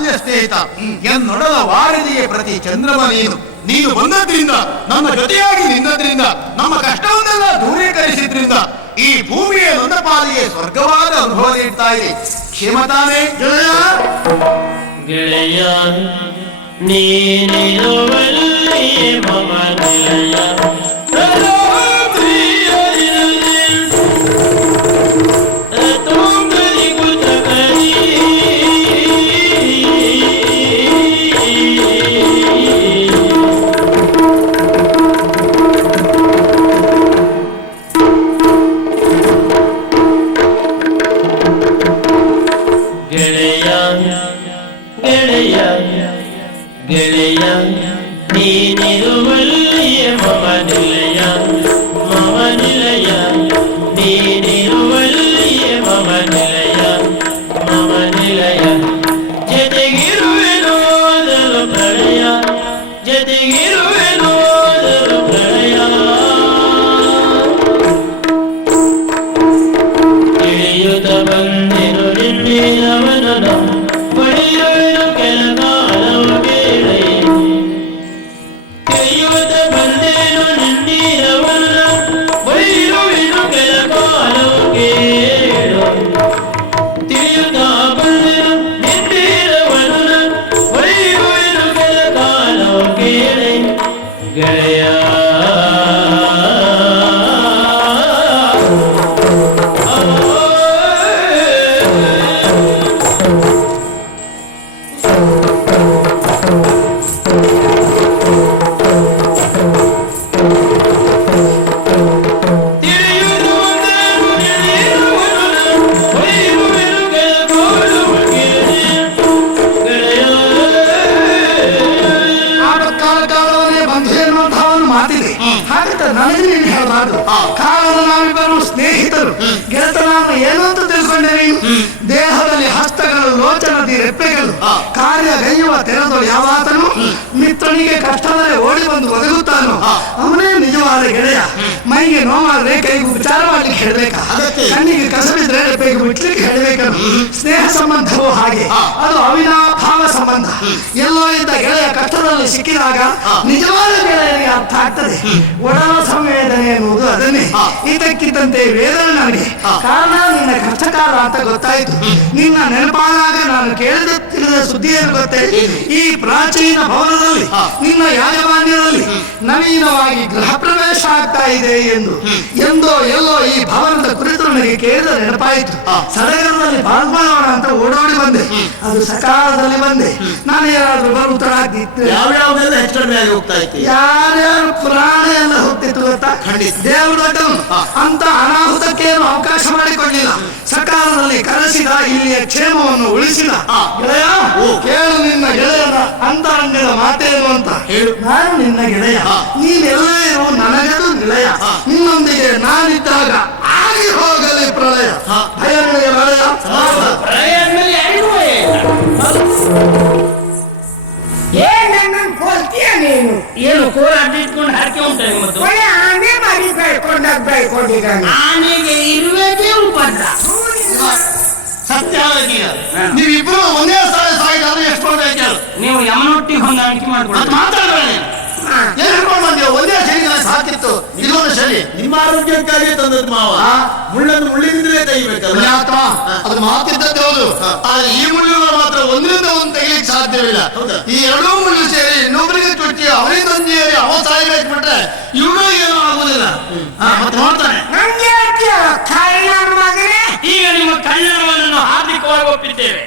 ಬಾಲ್ಯ ಸ್ನೇಹಿತ ಎನ್ನೊಡಲ ವಾರದಿಗೆ ಪ್ರತಿ ಚಂದ್ರಮ ನೀನು ಬಂದದ್ರಿಂದ, ನಮ್ಮ ಜೊತೆಯಾಗಿ ನಿನ್ನದ್ರಿಂದ, ನಮ್ಮ ಕಷ್ಟವನ್ನೆಲ್ಲ ದೂರೀಕರಿಸಿದ್ರಿಂದ ಈ ಭೂಮಿಯ ನನ್ನ ಪಾಲಿಗೆ ಸ್ವರ್ಗವಾದ ಅನುಭವ ನೀಡ್ತಾ ಇದೆ. ಕ್ಷೇಮತಾನೇ ಗೆಳೆಯ ನೀನಿರುವಲ್ಲಿ ಮಮ ಗೆಳೆಯ ಗೆಳೆಯ ನೀನಿರುವಲ್ಲಿಯೇ ಮಮ ನಿಲಯ, ಮಮ ನಿಲಯ ನೀನಿರುವಲ್ಲಿಯೇ ಮಮ ನಿಲಯ, ಮಮ ನಿಲಯ ಜೊತೆಗಿರುವೆನೋ ಅದಲು ಪ್ರಳಯ, ಜೊತೆಗಿರುವೆನೋ ಅದಲು ಪ್ರಳಯ ತಿಳಿಯುತ್ತ ಬಂದೆನು ನಿನ್ನೇನವನನು ಬಳಿಯುವೆನು ಕೆಲಕಾಲವ ಬೇಳೆ, ತಿಳಿಯುತ್ತ ಬಂದೆನು ನಿನ್ನೇನವನ ಬಳಿಯುವೆನು ಕೆಲಕಾಲವ ಕೇಳು, ತಿಳಿಯುತ್ತ ಬಂದೆನು ನಿನ್ನೇನವನ ಬಳಿಯುವೆನು ಕೆಲಕಾಲವ ಕೇಳೆ ಗೆಳೆಯ ಕಾರಣ ನಾವಿಬ್ಬರು ಸ್ನೇಹಿತರು, ಗೆಳೆತನ ಏನು ಅಂತ ತಿಳ್ಕೊಂಡೇವೆ. ದೇಹದಲ್ಲಿ ಹಸ್ತಗಳು, ಲೋಚನದಿ ರೆಪ್ಪೆಗಳು, ಕಾರ್ಯಗೈಯುವ ತೆರೆದಳು ಯಾವಾತನು ಮಿತ್ರನಿಗೆ ಕಷ್ಟದಲ್ಲಿ ಓಡಿ ಬಂದು ಒದಗುತ್ತಾನೋ ಅವನೇ ನಿಜವಾದ ಗೆಳೆಯ. ಮೈಗೆ ನೋವಾದ್ರೆ ಕೈಗೂ ವಿಚಾರ ಮಾಡ್ಲಿಕ್ಕೆ ಹೇಳ್ಬೇಕಾ, ಕಣ್ಣಿಗೆ ಕಸಬಿದ್ರೆ ರೆಪ್ಪೆಗೆ ಬಿಡ್ಲಿಕ್ಕೆ ಹೇಳ್ಬೇಕನು. ಸ್ನೇಹ ಸಂಬಂಧವೂ ಹಾಗೆ, ಅದು ಅವಿನಾಭಾವ ಸಂಬಂಧ. ಎಲ್ಲೋ ಇದ್ದ ಗೆಳೆಯ ಕಷ್ಟದಲ್ಲಿ ಸಿಕ್ಕಿದಾಗ ನಿಜವಾದ ಗೆಳೆಯನಿಗೆ ಅರ್ಥ ಆಗ್ತದೆ. ಒಡಲ ಸಂವೇದನೆ ಎನ್ನುವುದು ಅದನ್ನೇ. ಇದಕ್ಕಿದ್ದಂತೆ ವೇದನೆ ನನಗೆ ಕಾರಣ ನಿನ್ನ ಕಷ್ಟಕಾಲ ಅಂತ ಗೊತ್ತಾಯಿತು. ನಿನ್ನ ನೆನಪಾದಾಗ ನಾನು ಕೇಳಿದ ತಿಳಿದ ಸುದ್ದಿ ಏನು ಗೊತ್ತೇ, ಈ ಪ್ರಾಚೀನ ಭವನದಲ್ಲಿ ನಿನ್ನ ಯಾಜಮಾನ್ಯದಲ್ಲಿ ನವೀನವಾಗಿ ಗೃಹ ಪ್ರವೇಶ ಆಗ್ತಾ ಇದೆ ಎಂದು ಎಂದೋ ಎಲ್ಲೋ ಈ ಭವನದ ಕುರಿತು ನನಗೆ ಕೇಳಿದ ನೆನಪಾಯಿತು. ಸಡಗರದಲ್ಲಿ ಪಾಲ್ಗೊಳ್ಳೋಣ ಅಂತ ಓಡೋಡಿ ಬಂದೆ. ಅದು ಸಕಾಲದಲ್ಲಿ ಬಂದೆ. ನಾನು ಯಾರಾದ್ರೂ ಬರುತ್ತರ ಆಗ್ತಿತ್ತು, ಯಾವ್ಯಾವ್ದೆಲ್ಲ ಹೆಚ್ಚು ಹೋಗ್ತಾ ಇತ್ತು, ಯಾರ್ಯಾರು ಪುರಾಣ ಎಲ್ಲ ಹೋಗ್ತಿತ್ತು ಗೊತ್ತಾ. ದೇವರು ದೊಡ್ಡವನು ಅಂತ ಅನಾಹುತಕ್ಕೇನು ಅವಕಾಶ ಮಾಡಿಕೊಳ್ಳಿಲ್ಲ. ಸಕಾಲದಲ್ಲಿ ಕರೆಸಿದ, ಇಲ್ಲಿಯ ಕ್ಷೇಮವನ್ನು ಉಳಿಸಿದ. ಗೆಳೆಯ ಕೇಳು ನಿನ್ನ ಗೆಳೆಯನ ಅಂತರಂಗದ ಮಾತೇನು ಅಂತ ಹೇಳು. ನಾನು ನಿನ್ನ ಗೆಳೆಯ, ನೀನೆಲ್ಲ ಇರು ನನಗದು ಗೆಳೆಯ. ನಿನ್ನೊಂದಿಗೆ ನಾನಿದ್ದಾಗ ಆಗಿ ಹೋಗಲಿ ಪ್ರಳಯ. ಭಯಗಳಿಗೆ ಪ್ರಳಯ, ನೀನು ಏನು ಕೋಲ ಅಡ್ಡಿಟ್ಕೊಂಡು ಹಾಕಿ ಉಂಟು ಮತ್ತು ಆನೆ ಮರಿ ಬೆಳ್ಕೊಂಡಿದ್ದಾನೆ. ಆನೆಗೆ ಇರುವುದೇ ಉಪದ್ರ. ಸತ್ಯವಾಗಿ ನೀವಿಬ್ರು ಒಂದೇ ಸ್ಥಳ ಸಾಯಿದ್ರೆ ಎಷ್ಟು ಕೊಡ್ಬೇಕು? ನೀವು ಯಮನೊಟ್ಟಿಗೆ ಹೊಂದಾಣಿಕೆ ಮಾಡ್ಕೊಂಡು ಮಾತಾಡ್ಬೇಡಿ. ಏನ್ ಹಿಡ್ಕೊಂಡು ಬಂದೇವು? ಒಂದೇ ಶರೀರ ಸಾಕಿತ್ತು, ಇದೊಂದು ಶರೀರ ನಿಮ್ಮ ಆರೋಗ್ಯಕ್ಕಾಗಿ ತಂದದ್ದು ಮಾವ. ಮುಳ್ಳನ್ನು ಮುಳ್ಳಿನಿಂದಲೇ ತೆಗಿಬೇಕಲ್ಲ. ಅದು ಮಾತಿದ್ದದ್ದು ಹೌದು, ಆದ್ರೆ ಈ ಮುಳ್ಳುಗಳು ಮಾತ್ರ ಒಂದರಿಂದ ಒಂದು ತೆಗಿಲಿಕ್ಕೆ ಸಾಧ್ಯವಿಲ್ಲ. ಈ ಎರಡೂ ಮುಳ್ಳು ಸೇರಿ ಇನ್ನೊಬ್ಬರಿಗೆ ಚುಟ್ಟಿ ಅವನಿಗೊಂದು ಏರಿ ಅವ ಸಾಯ್ಬೇಕು ಬಿಟ್ರೆ ಇವನು ಏನೂ ಆಗುದಿಲ್ಲ. ಮತ್ತೆ ನೋಡ್ತಾನೆ ಈಗ ನಿಮ್ಮ ಕಲ್ಯಾಣವನ್ನು ಹಾರ್ದಿಕವಾಗಿ ಒಪ್ಪಿದ್ದೇವೆ.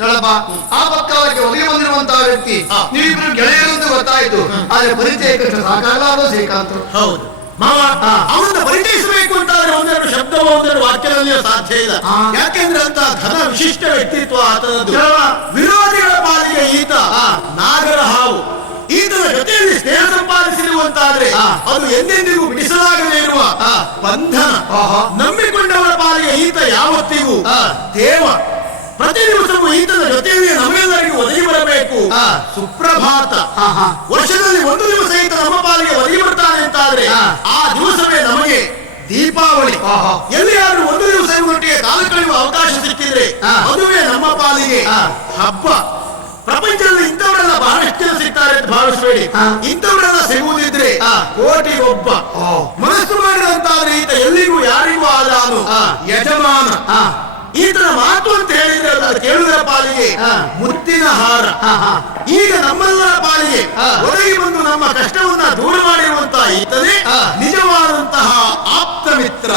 ಹೇಳಪ್ಪ, ಆ ಪಕ್ಕವಾಗಿ ಒದಗಿ ಬಂದಿರುವಂತಹ ವ್ಯಕ್ತಿ ನೀವಿಬ್ರು ಗೆಳೆಯರಂತೂ ಗೊತ್ತಾಯ್ತು, ಆದ್ರೆ ಪರಿಚಯಕ್ಕೆ ಸಾಕಾಗಲಾದ ಶ್ರೀಕಾಂತ್. ಹೌದು ಮಾವ, ಅವನನ್ನು ಪರಿಚಯಿಸಬೇಕು ಅಂತಾದ್ರೆ ಒಂದೆರಡು ಶಬ್ದವೋ ಒಂದೆರಡು ವಾಕ್ಯದಲ್ಲಿಯೂ ಸಾಧ್ಯ ಇಲ್ಲ. ಯಾಕೆಂದ್ರೆ ಅಂತ ಘನ ವಿಶಿಷ್ಟ ವ್ಯಕ್ತಿತ್ವ ಆತನದ್ದು. ವಿರೋಧಿಗಳ ಪಾಲಿಗೆ ಈತ ನಾಗರ ಹಾವು. ಈತನ ಜೊತೆಯಲ್ಲಿ ಸ್ನೇಹ ಸಂಪಾದಿಸಿರುವಂತಾದ್ರೆ ಅದು ಎಂದೆಂದಿಗೂ ಬಿಡಿಸಲಾಗದೇ ಇರುವ ಬಂಧನ. ನಂಬಿಕೊಂಡವರ ಪಾಲಿಗೆ ಈತ ಯಾವತ್ತಿಗೂ ದೇವ. ಪ್ರತಿ ದಿವಸವೂ ಈತನ ಜೊತೆಯಲ್ಲಿ ನಮ್ಮೆಲ್ಲರಿಗೂ ಒದಗಿ ಬರಬೇಕು ಸುಪ್ರಭಾತ. ವರ್ಷದಲ್ಲಿ ಒಂದು ದಿವಸ ಈತ ನಮ್ಮ ಪಾಲಿಗೆ ಒದಗಿ ಬರ್ತಾನೆ ಅಂತಾದ್ರೆ ಆ ದಿವಸವೇ ನಮಗೆ ದೀಪಾವಳಿ. ಎಲ್ಲಿಯಾದ್ರೂ ಒಂದು ದಿವಸ ಒಟ್ಟಿಗೆ ಕಾಲ ಕಳೆಯುವ ಅವಕಾಶ ಸಿಕ್ಕಿದ್ರೆ ಅದುವೇ ನಮ್ಮ ಪಾಲಿಗೆ ಹಬ್ಬ. ಪ್ರಪಂಚದಲ್ಲಿ ಇಂಥವರೆಲ್ಲ ಬಹಳಷ್ಟು ಜನ ಸಿಗ್ತಾರೆ ಅಂತ ಭಾವಿಸಬೇಡಿ. ಇಂಥವರೆಲ್ಲ ಸಿಗುವುದಿದ್ರೆ ಕೋಟಿಗೊಬ್ಬ. ಮನಸ್ಸು ಮಾಡಿದಂತಾದ್ರೆ ಈತ ಎಲ್ಲಿಗೂ ಯಾರಿಗೂ ಆದ ಯಜಮಾನ. ಈತನ ಮಾತು ಅಂತ ಹೇಳಿದ್ರೆ ಅದು ಕೇಳುವುದರ ಪಾಲಿಗೆ ಮುತ್ತಿನ ಹಾರ. ಈಗ ನಮ್ಮೆಲ್ಲರ ಪಾಲಿಗೆ ಒದಗಿ ಬಂದು ನಮ್ಮ ಕಷ್ಟವನ್ನ ದೂರ ಮಾಡಿರುವಂತಹ ಈತನೇ ನಿಜವಾದಂತಹ ಆಪ್ತ ಮಿತ್ರ.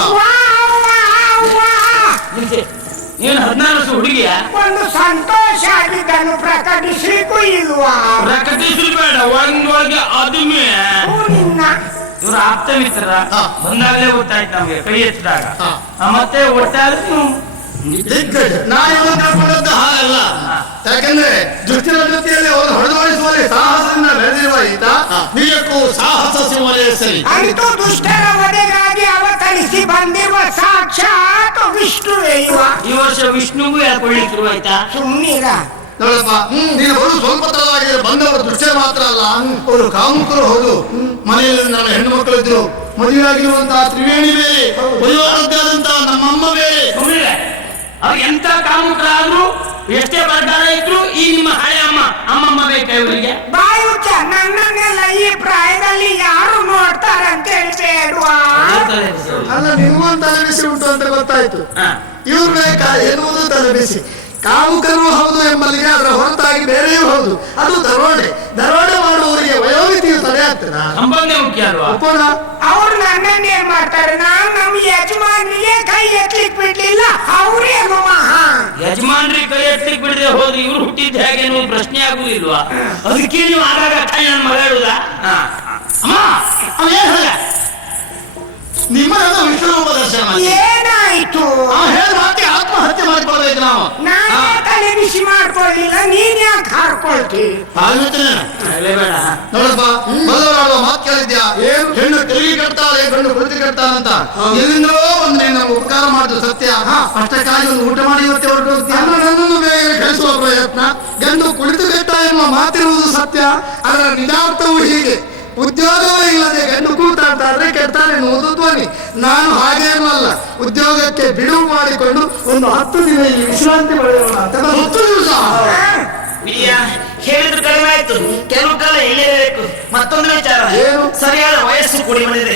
ನೀನು 16 ವರ್ಷ ಹುಡುಗಿಯ ಒಂದು ಸಂತೋಷ ಆಗಿದ್ದನ್ನು ಪ್ರಕಟಿಸಲಿಕ್ಕೂ ಇಲ್ವಾ? ಪ್ರಕಟಿಸಲು ಬೇಡ, ಒಳಗೆ ಅದುಮೆ ನಿನ್ನ ಇವ್ರ ಆಪ್ತ ಮಿತ್ರ ಬಂದಾಗಲೇ ಗೊತ್ತಾಯ್ತು ನಮ್ಗೆ, ಕೈ ಎತ್ತಿದಾಗ. ಮತ್ತೆ ಒಟ್ಟಾದ್ರೆ ನಾನು ಕರ್ಕೊಂಡದ್ದು ಹಾಗಲ್ಲ. ಯಾಕಂದ್ರೆ ದುಷ್ಟರ ಜೊತೆಯಲ್ಲಿ ಅವರು ಹೊಡೆದೋಡಿಸುವಲ್ಲಿ ಸಾಹಸದಿಂದ ಬೆಳೆದಿರುವ ಈತ ನಿಜಕ್ಕೂ ಸಾಹಸ ಸಿಂಹನೇ ಸರಿ. ಅಂತೂ ದುಷ್ಟರ ವಧೆಗಾಗಿ ಅವತರಿಸಿ ಬಂದಿರುವ ಸಾಕ್ಷಾತ್ ವಿಷ್ಣುವೇ ಇವ. ಈ ವರ್ಷ ವಿಷ್ಣುಗೂ ಯಾಕೊಳ್ಳಿಕ್ ಶುರುವಾಯ್ತಾ? ಸುಮ್ಮನಿರ ನೋಡಪ್ಪ, ನೀನು ಬರು ಸ್ವಲ್ಪ ತಡವಾಗಿದ್ರೆ ಬಂದವರು ದುಷ್ಟರು ಮಾತ್ರ ಅಲ್ಲ, ಅವರು ಕಾಮುಕರು ಹೌದು. ಮನೆಯಲ್ಲಿ ನನ್ನ ಹೆಣ್ಣು ಮಕ್ಕಳಿದ್ರು, ಮದುವೆ ಆಗಿರುವಂತಹ ತ್ರಿವೇಣಿ ಬೇರೆ, ವಯೋವೃದ್ಧಾದಂತಹ ನಮ್ಮಮ್ಮ ಬೇರೆ. ಅವ್ರು ಎಂತ ಕಾಮುಕರಾದ್ರು ಎಷ್ಟೇ ಬರ್ತಾರ ಇದ್ರು ಈ ನಿಮ್ಮ ಹಳೆ ಅಮ್ಮಮ್ಮ ಬೇಕಾ ಇವರಿಗೆ? ಬಾಯಿ ಹುಚ್ಚ, ನನ್ನನ್ನೆಲ್ಲ ಈ ಪ್ರಾಯದಲ್ಲಿ ಯಾರು ನೋಡ್ತಾರಂತ ಹೇಳ್ಬೇಡುವ. ಅಲ್ಲ, ನಿಮ್ಗೊಂದು ತಲೆಬಿಸಿ ಉಂಟು ಅಂತ ಗೊತ್ತಾಯ್ತು. ಇವ್ರು ಬೇಕಾ ಎನ್ನುವುದು ತಲೆಬಿಸಿ. ಕಾಮುಕರು ಹೌದು ಎಂಬಲ್ಲಿಗೆ ಅದರ ಹೊರತಾಗಿ ಬೇರೆಯೂ ಹೌದು. ಅದು ದರೋಡೆ ಮಾಡುವವರಿಗೆ ವಯೋಮಿತಿಯು ತಡೆ ಆಗ್ತದೆ. ಸಂಬಂಧ ಮುಖ್ಯ ಅಲ್ವಾ? ಅವ್ರು ನನ್ನನ್ನೇನ್ ಮಾಡ್ತಾರೆ? ನಾನು ನಮ್ಮ ಯಜಮಾನಿಗೆ ಕೈ ಎತ್ತಲಿಕ್ ಬಿಡ್ಲಿಲ್ಲ, ಅವ್ರೇನು ಮಹಾ. ಯಜಮಾನ್ರಿ ಕೈ ಎತ್ತಲಿಕ್ ಬಿಡದೆ ಹೋದ್ರೆ ಇವ್ರು ಹುಟ್ಟಿದ ಹೇಗೆ ಅನ್ನೋ ಪ್ರಶ್ನೆ ಆಗುದಿಲ್ವಾ? ಅದಕ್ಕೆ ನೀವು ಆಗಾಗ ಕೈ ನನ್ನ ಮಗ ಹೇಳುದಾ? ಅಮ್ಮ ಅವ ಏನ್ ಹೇಳ ನಿಮ್ಮನ್ನ ವಿಶ್ವರೂಪ ದರ್ಶನ ಏನಾಯ್ತು? ಹೇಳಿ ಆತ್ಮಹತ್ಯೆ ಮಾಡ್ಕೊಳ್ಬೇಕು ನಾವು. ನಾನೇ ತಲೆ ಬಿಸಿ ಮಾಡ್ಕೊಳ್ಳಿಲ್ಲ, ನೀನ್ ಯಾಕೆ ಹಾರ್ಕೊಳ್ತಿ? ನೋಡಪ್ಪ, ಮೊದಲಾಡುವ ಮಾತು ಕೇಳಿದ್ಯಾ? ಹೆಣ್ಣು ತೆರಿಗೆ ಕಟ್ತಾಳೆ, ಗಂಡು ಕುಳಿತು ಕಟ್ತಾನಂತ. ಎಲ್ಲಿಂದಲೋ ಒಂದು ನೀನು ನಮ್ಗೆ ಉಪಕಾರ ಮಾಡಿದ್ರು ಸತ್ಯ. ಅಷ್ಟಕ್ಕಾಗಿ ಒಂದು ಊಟ ಮಾಡಿ ಇವತ್ತೇ ಹೊರಟು ಹೋಗ್ತೀಯ. ನನ್ನನ್ನು ಬೇಗ ಕಳಿಸುವ ಪ್ರಯತ್ನ. ಗಂಡು ಕುಳಿತು ಕಟ್ಟ ಎನ್ನುವ ಮಾತಿರುವುದು ಸತ್ಯ. ಅದರ ನಿಜಾರ್ಥವು ಹೀಗೆ: ಉದ್ಯೋಗವೇ ಇಲ್ಲದೆ ಗಂಡು ಕೂತಾಡ್ತಾದ್ರೆ ಕೆಡ್ತಾನೆ ಎನ್ನುವುದು ಧ್ವನಿ. ನಾನು ಹಾಗೇನೂ ಅಲ್ಲ, ಉದ್ಯೋಗಕ್ಕೆ ಬಿಡುವು ಮಾಡಿಕೊಂಡು ಒಂದು 10 ದಿನ ಇಲ್ಲಿ ವಿಶ್ರಾಂತಿ ಪಡೆಯೋಣ ಅಂತ. 10 ದಿವಸ ಹೇಳಿದ್ರು ಕಡಿಮೆ ಆಯ್ತು. ಕೆಲವು ಕಾಲ ಇಲ್ಲೇ ಮತ್ತೊಂದು ವಿಚಾರ, ಸರಿಯಾದ ವಯಸ್ಸು ಕೂಡಿ ಬಂದಿದೆ.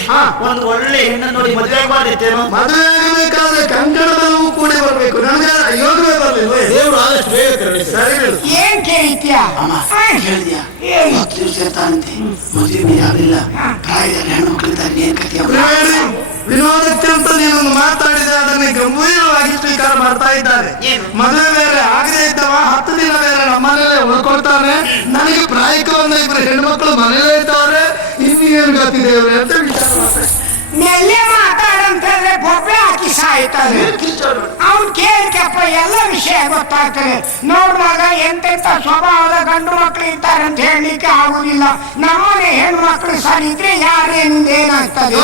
ಒಂದು ಒಳ್ಳೆ ಹೆಣ್ಣನ್ನು ನೋಡಿ ಮದುವೆ ಮಾಡಿರ್ತೇನು? ಮದುವೆ ಆಗಬೇಕಾದ್ರೆ ಕಂಕಣದಲ್ಲೂ ಕೂಡಿ ಬರ್ಬೇಕು. ನನಗೆ ಯೋಗವೇ ಬರಲಿಲ್ಲ. ದೇವರು ಆದಷ್ಟು ಬೇಗ ಕರುಣಿಸಿ. ಸರಿ ಹೇಳು. ಏನ್ ಕೇಳಿದ್ಯಾ? ಹೇಳಿದ್ಯಾ? 10 ದಿವಸ ಇರ್ತಾನಂತೆ, ಮದುವೆ ಯಾರಿಲ್ಲ, ಪ್ರಾಯದಲ್ಲಿ ಹೆಣ್ಣು ಮಕ್ಕಳಿದ್ದಾರೆ. ಏನ್ ಕಥೆ? ವಿನೋದಕ್ಕೆ ಅಂತ ನೀನೊಂದು ಮಾತಾಡಿದ್ರೆ ಅದನ್ನೇ ಗಂಭೀರವಾಗಿ ಸ್ವೀಕಾರ ಮಾಡ್ತಾ ಇದ್ದಾರೆ. ಮದುವೆ ಬೇರೆ ಆಗದೆ ಇದ್ದವ 10 ದಿನ ಬೇರೆ ನಮ್ಮನೇಲೆ ಉಳ್ಕೊಳ್ತಾನೆ. ನನಗೆ ಪ್ರಾಯಕ್ಕೆ ಬಂದ 2 ಹೆಣ್ಮಕ್ಳು ಮನೇಲೆ ಇರ್ತಾವ್ರೆ. ಇನ್ನೇನು ಗೊತ್ತಿದ್ದೇವ್ರೆ ಅಂತ ವಿಚಾರ ಮಾಡ್ತಾರೆ. ನೆಲ್ಲೆ ಮಾತಾಡಂತಂದ್ರೆ ಬೊಬ್ಬೆ ಹಾಕಿ ಸಾಯ್ತಾರೆ. ಅವ್ನು ಕೇಳಿಕಪ್ಪ ಎಲ್ಲ ವಿಷಯ ಗೊತ್ತಾಗ್ತದೆ. ನೋಡುವಾಗ ಎಂತೆಂತ ಸ್ವಭಾವದ ಗಂಡು ಮಕ್ಕಳು ಇರ್ತಾರೆ ಅಂತ ಹೇಳಲಿಕ್ಕೆ ಆಗುದಿಲ್ಲ. ನಮ್ಮನೆ ಹೆಣ್ಮಕ್ಳು ಸರಿ ಇದ್ರೆ ಯಾರೇನಿಂದ ಏನಾಗ್ತದೆ?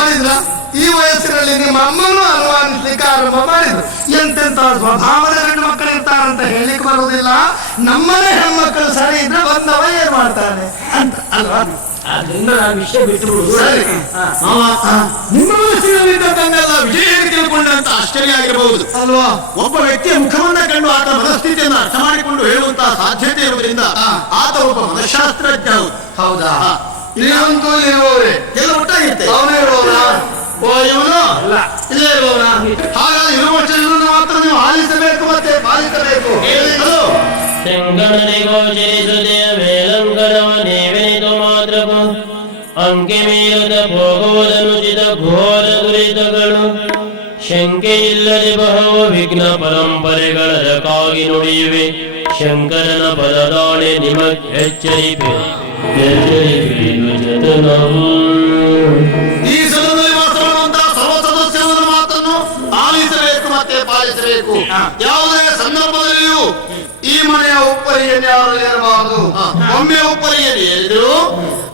ಈ ವಯಸ್ಸಿನಲ್ಲಿ ನಿಮ್ಮ ಅಮ್ಮನೂ ಅನುಮಾನಿಸ್ಲಿಕ್ಕೆ ಆರಂಭ ಮಾಡಿದ್ರು. ಎಂತೆಂತ ಸ್ವಭಾವದ ಹೆಣ್ಣು ಮಕ್ಕಳು ಇರ್ತಾರಂತ ಹೇಳಿಕ್ ಬರುವುದಿಲ್ಲ. ನಮ್ಮನೆ ಹೆಣ್ಮಕ್ಕಳು ಸರಿ ಇದ್ರೆ ಬಂದವ ಏನ್ ಮಾಡ್ತಾನೆ ಅಂತ ಅಲ್ವಾ? ಅದರಿಂದ ವಿಷಯ ಬಿಟ್ಟು ನಿಮ್ಮ ಮನಸ್ಸಿನಲ್ಲಿದ್ದನ್ನೆಲ್ಲ ವಿಜಯ ತಿಳ್ಕೊಂಡಂತ ಆಶ್ಚರ್ಯ ಆಗಿರಬಹುದು ಅಲ್ವಾ? ಒಬ್ಬ ವ್ಯಕ್ತಿಯ ಮುಖವನ್ನ ಕಂಡು ಆತ ಮನಸ್ಥಿತಿಯನ್ನು ಅರ್ಥ ಮಾಡಿಕೊಂಡು ಹೇಳುವಂತಹ ಸಾಧ್ಯತೆ ಇರುವುದರಿಂದ ಆತ ಒಬ್ಬ ಮನಃಶಾಸ್ತ್ರಜ್ಞ. ಹೌದಾ? ಇಲ್ಲಂತೂ ಇರುವವರೇ ಎಲ್ಲ ಒಟ್ಟಾಗಿರುತ್ತೆ. ಅವನೇ ಇರುವವರ? ಓ, ಇವನು ಇಲ್ಲೇ ಇರುವವನ? ಹಾಗಾಗಿ ಇರುವ ವರ್ಷಗಳನ್ನು ಮಾತ್ರ ನೀವು ಆಲಿಸಬೇಕು ಮತ್ತೆ ಪಾಲಿಸಬೇಕು. ಶಂಕರನೆ ಗೋಚರಿಸುದೆಯ ಮೇಲಂಕರವ ನೇವೆನಿತು ಮಾತ್ರವು ಅಂಕೆ ಮೀರದ ಭೋಗುವುದನುಚಿತ ಘೋರ ದುರಿತಗಳು ಶಂಕೆ ಇಲ್ಲದೆ ಬಹು ವಿಘ್ನ ಪರಂಪರೆಗಳದಕ್ಕಾಗಿ ನುಡಿಯುವೆ. ಶಂಕರನ ಪದದಾಣೆ ನಿಮಗ್ ಎಚ್ಚರಿಪೆ ಜತನವು. ಈ ಸದನದಲ್ಲಿ ಮಾತನಾಡುವಂತಹ ಸರ್ವ ಸದಸ್ಯರ ಮಾತನ್ನು ಆಲಿಸಬೇಕು ಮತ್ತೆ ಪಾಲಿಸಬೇಕು. ಯಾವುದೇ ಸಂದರ್ಭದಲ್ಲಿಯೂ ಈ ಮನೆಯ ಉಪ್ಪರಿಯನ್ನು ಯಾರು ಏರಬಾರದು. ಒಮ್ಮೆ ಉಪ್ಪರಿಯಲ್ಲಿ ಏರಿದ್ರು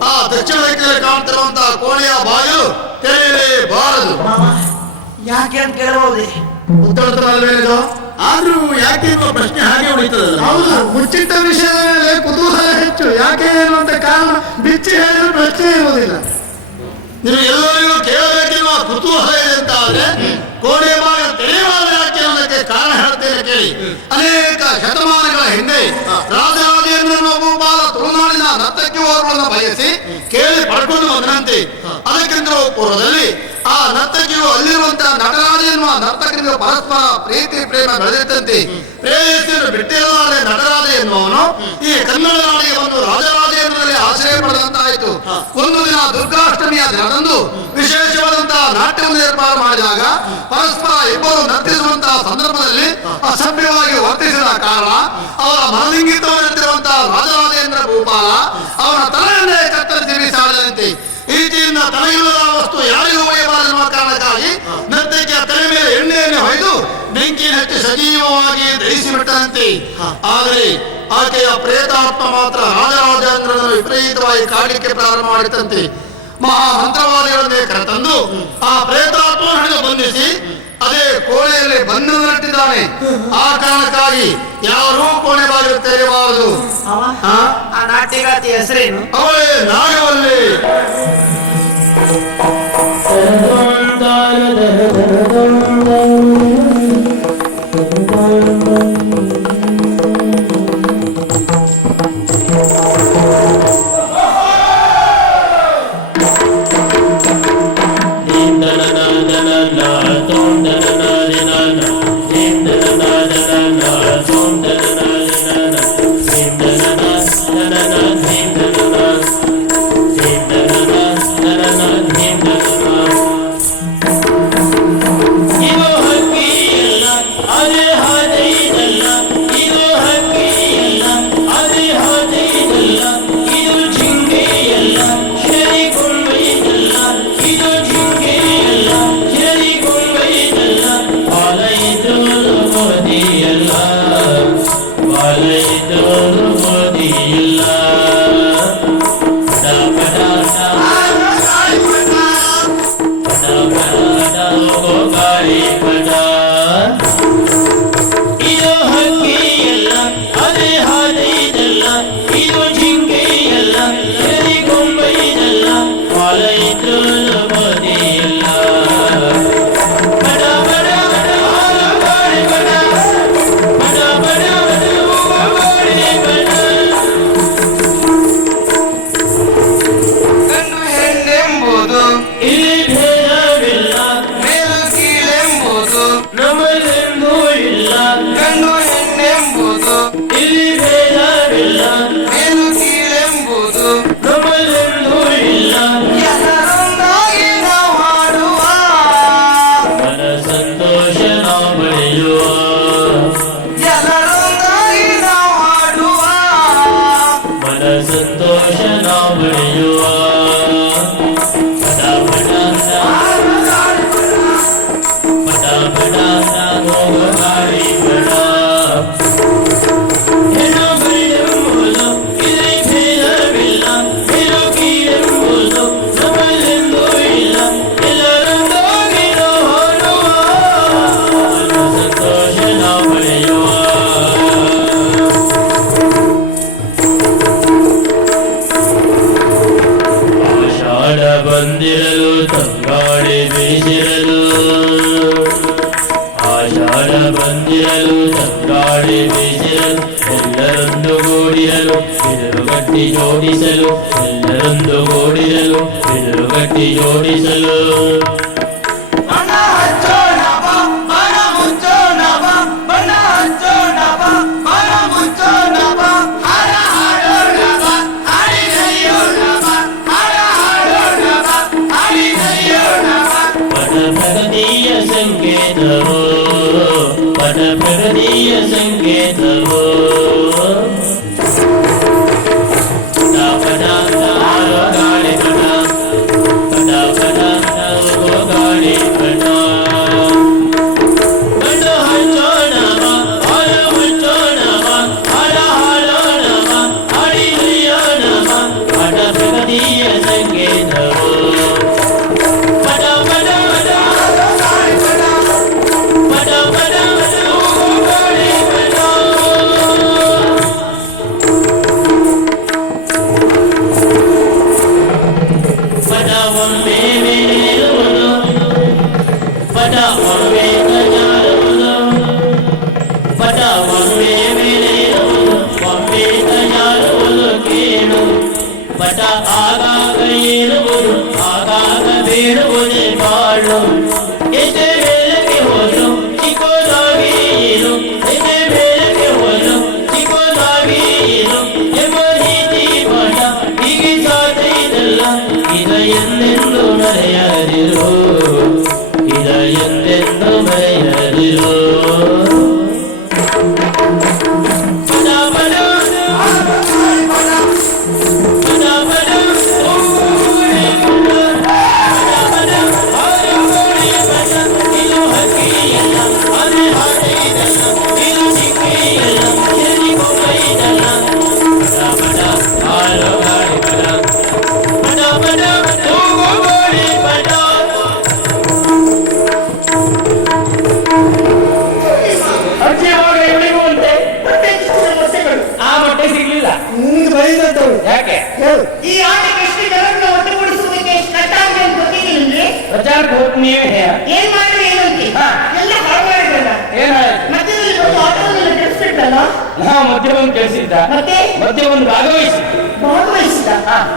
ಆ ದಕ್ಷಿಣ ದಿಕ್ಕಿನಲ್ಲಿ ಕಾಣ್ತಿರುವಂತಹ ಕೋಣೆಯ ಬಾಗಿಲು ತೆರೆಯಲೇಬಾರದು. ಯಾಕೆ ಅಂತ ಕೇಳಬಹುದೇ? ಉತ್ತರದಲ್ವೇನಿದು? ಆದ್ರೂ ಯಾಕೆ ಎನ್ನುವ ಪ್ರಶ್ನೆ ಹಾಗೆ ಉಳಿತದಲ್ಲ. ಹೌದು, ಮುಚ್ಚಿಟ್ಟ ವಿಷಯದ ಮೇಲೆ ಕುತೂಹಲ ಹೆಚ್ಚು. ಯಾಕೆ ಎನ್ನುವಂತ ಕಾರಣ ಬಿಚ್ಚಿ ಹೇಳಿದ್ರೆ ಪ್ರಶ್ನೆ ಇರುವುದಿಲ್ಲ. ನೀವು ಎಲ್ಲರಿಗೂ ಕೇಳಬೇಕೆನ್ನುವ ಕುತೂಹಲ ಇದೆ ಅಂತ ಆದ್ರೆ ಕೋಣೆ ಭಾಗ ತೆರೆಯಬಾರದು ಯಾಕೆ ಅನ್ನೋದಕ್ಕೆ ಕಾರಣ ಹೇಳ್ತೇನೆ. ಶತಮಾನಗಳ ಹಿಂದೆ ರಾಜರಾಜೇಂದ್ರನ ಭೂಪಾಲ ತುಳುನಾಡಿನ ನರ್ತಕಿ ಓರ್ವಳನ್ನು ಬಯಸಿ ಕೇಳಿ ಪಡ್ಕೊಂಡು ಬಂದಂತೆ. ಅದಕ್ಕಿಂತಲೂ ಪೂರ್ವದಲ್ಲಿ ಆ ನರ್ತಕಿಯು ಅಲ್ಲಿರುವಂತಹ ನಟರಾಜ ಎನ್ನುವ ನರ್ತಕನಿಗೆ ಪರಸ್ಪರ ಪ್ರೀತಿ ಪ್ರೇಮ ಬೆಳೆದಿತ್ತಂತೆ. ಪ್ರೇಯಸಿಯನ್ನು ಬಿಟ್ಟಿರಲಾರೆ ನಟರಾಜ ಎನ್ನುವನು ಈ ಕನ್ನಡ ನಾಡಿಗೆ ಒಂದು ರಾಜರಾಜೇಂದ್ರನಲ್ಲಿ ಆಶ್ರಯ ಪಡೆದಂತಾಯಿತು. ಒಂದು ದಿನ ದುರ್ಗಾಷ್ಟಮಿಯ ದಿನದಂದು ವಿಶೇಷವಾದಂತಹ ನಾಟ್ಯವನ್ನು ಏರ್ಪಾಡು ಮಾಡಿದಾಗ ಪರಸ್ಪರ ಇಬ್ಬರು ನರ್ತಿಸುವಂತಹ ಸಂದರ್ಭದಲ್ಲಿ ಅಸಭ್ಯವಾಗಿ ವರ್ತಿಸಿದ ಕಾರಣ ಅವರ ಮನಲಿಂಗಿತವಾಗಿರುತ್ತಿರುವಂತಹ ರಾಜರಾಜೇಂದ್ರ ಭೂಪಾಲ ಅವನ ತಲೆಯನ್ನೇ ಕತ್ತರಿಸಿ ಬೀಸಾಡಿದಂತೆ. ಈಚೆಯಿಂದ ತಲೆಯಿಲ್ಲದ ವಸ್ತು ಯಾರಿಗೂ ಒಯ್ಯಬಾರದೆನ್ನುವ ಕಾರಣಕ್ಕಾಗಿ ನರ್ತಕಿಯ ತಲೆ ಮೇಲೆ ಎಣ್ಣೆಯನ್ನು ಹೊಯ್ದು ಬೆಂಕಿ ಹಚ್ಚಿ ಸಜೀವವಾಗಿ ದಹಿಸಿಬಿಟ್ಟಂತೆ. ಆದರೆ ಆಕೆಯ ಪ್ರೇತಾತ್ಮ ಮಾತ್ರ ರಾಜರಾಜೇಂದ್ರನನ್ನು ವಿಪರೀತವಾಗಿ ಕಾಡಲಿಕ್ಕೆ ಪ್ರಾರಂಭ ಮಾಡಿತಂತೆ. ಮಹಾಮಂತ್ರವಾದಿಗಳನ್ನೇ ಕರೆತಂದು ಆ ಪ್ರೇತಾತ್ಮ ಹಿಡಿದು ಬಂಧಿಸಿ ಅದೇ ಕೋಣೆಯಲ್ಲಿ ಬಂಧನಟ್ಟಿದ್ದಾನೆ. ಆ ಕಾರಣಕ್ಕಾಗಿ ಯಾರೂ ಕೋಣೆ ಬಾಗಿಲು ತೆರೆಯಬಾರದು. ಆ ನಾಟ್ಯಗಾತಿ ಹೆಸರೇನು? ಅವಳೇ ನಾಗವಲ್ಲಿ. ಬಂದಿರಲು ತಂಗಾಡಿ ಬೀಸಿರಲು ಆಷಾಢ ಬಂದಿರಲು ತಂಗಾಡಿ ಬೀಸಿರಲು ಎಲ್ಲರೊಂದು ಗೂಡಿರಲು ಎದುರುಗಟ್ಟಿ ಜೋಡಿಸಲು ಎಲ್ಲರೊಂದು ಗೂಡಿರಲು ಎದುರುಗಟ್ಟಿ ಜೋಡಿಸಲು ಪ್ರಗತಿಯ ಸಂಕೇತವೋ ಪದ ಪ್ರಗತಿಯ ಸಂಕೇತವೋ ಗಾಳಿ ಪದ ಪದ ಪದ ಗಾಳಿ ಪದ ಬಣ್ಣ ಹಚ್ಚೋಣವ ಹಾಲ ಮುಚ್ಚೋಣವ ಹಾಲ ಹಾಡೋಣವ ಹಾಡಿ ಹರಿಯೋಣವ ಪದ ಪ್ರಗತಿಯ ಸಂಕೇತವೋ ಅಜ್ಜಿ ಹೋಗಿ ಇವಳಿಗೂ ಅಂತೆ ಆ ಮೊಟ್ಟೆ ಸಿಗ್ಲಿಲ್ಲ. ನಿನ್ಗೆ ಬೈದದ್ದವು ಯಾಕೆ? ಹೇಳು. ಈ ಆಟಕೃಷ್ಣಗಳನ್ನು ಒಟ್ಟುಗೂಡಿಸುವುದಕ್ಕೆ ಎಷ್ಟು ಕಟ್ಟಾಗಿದೆ ಅಂತ ಗೊತ್ತಿದೆ ನಿಮ್ಗೆ? ಪ್ರಚಾರಕ್ಕೆ ಹೋಗಿ ನೀವೇ ಹೇಳ. ಏನ್ ಮಾಡಿದ್ರೆ ಏನಂತೆ? ಹಾ. ಎಲ್ಲ ಹಾಳಾಗಿದ್ದಲ್ಲ. ಏನಾಯ್ತು? ಮಧ್ಯದಲ್ಲಿ ಬಂದು ಆಟೋನೆಲ್ಲ ಕೆಡಿಸ್ಬಿಟ್ಟಲ್ಲ. ನಾವು ಮಧ್ಯ ಒಂದು ಕೆಲಸಿದ್ದ ಮತ್ತೆ ಮಧ್ಯ ಒಂದು ಭಾಗವಹಿಸಿ ಭಾಗವಹಿಸಿದ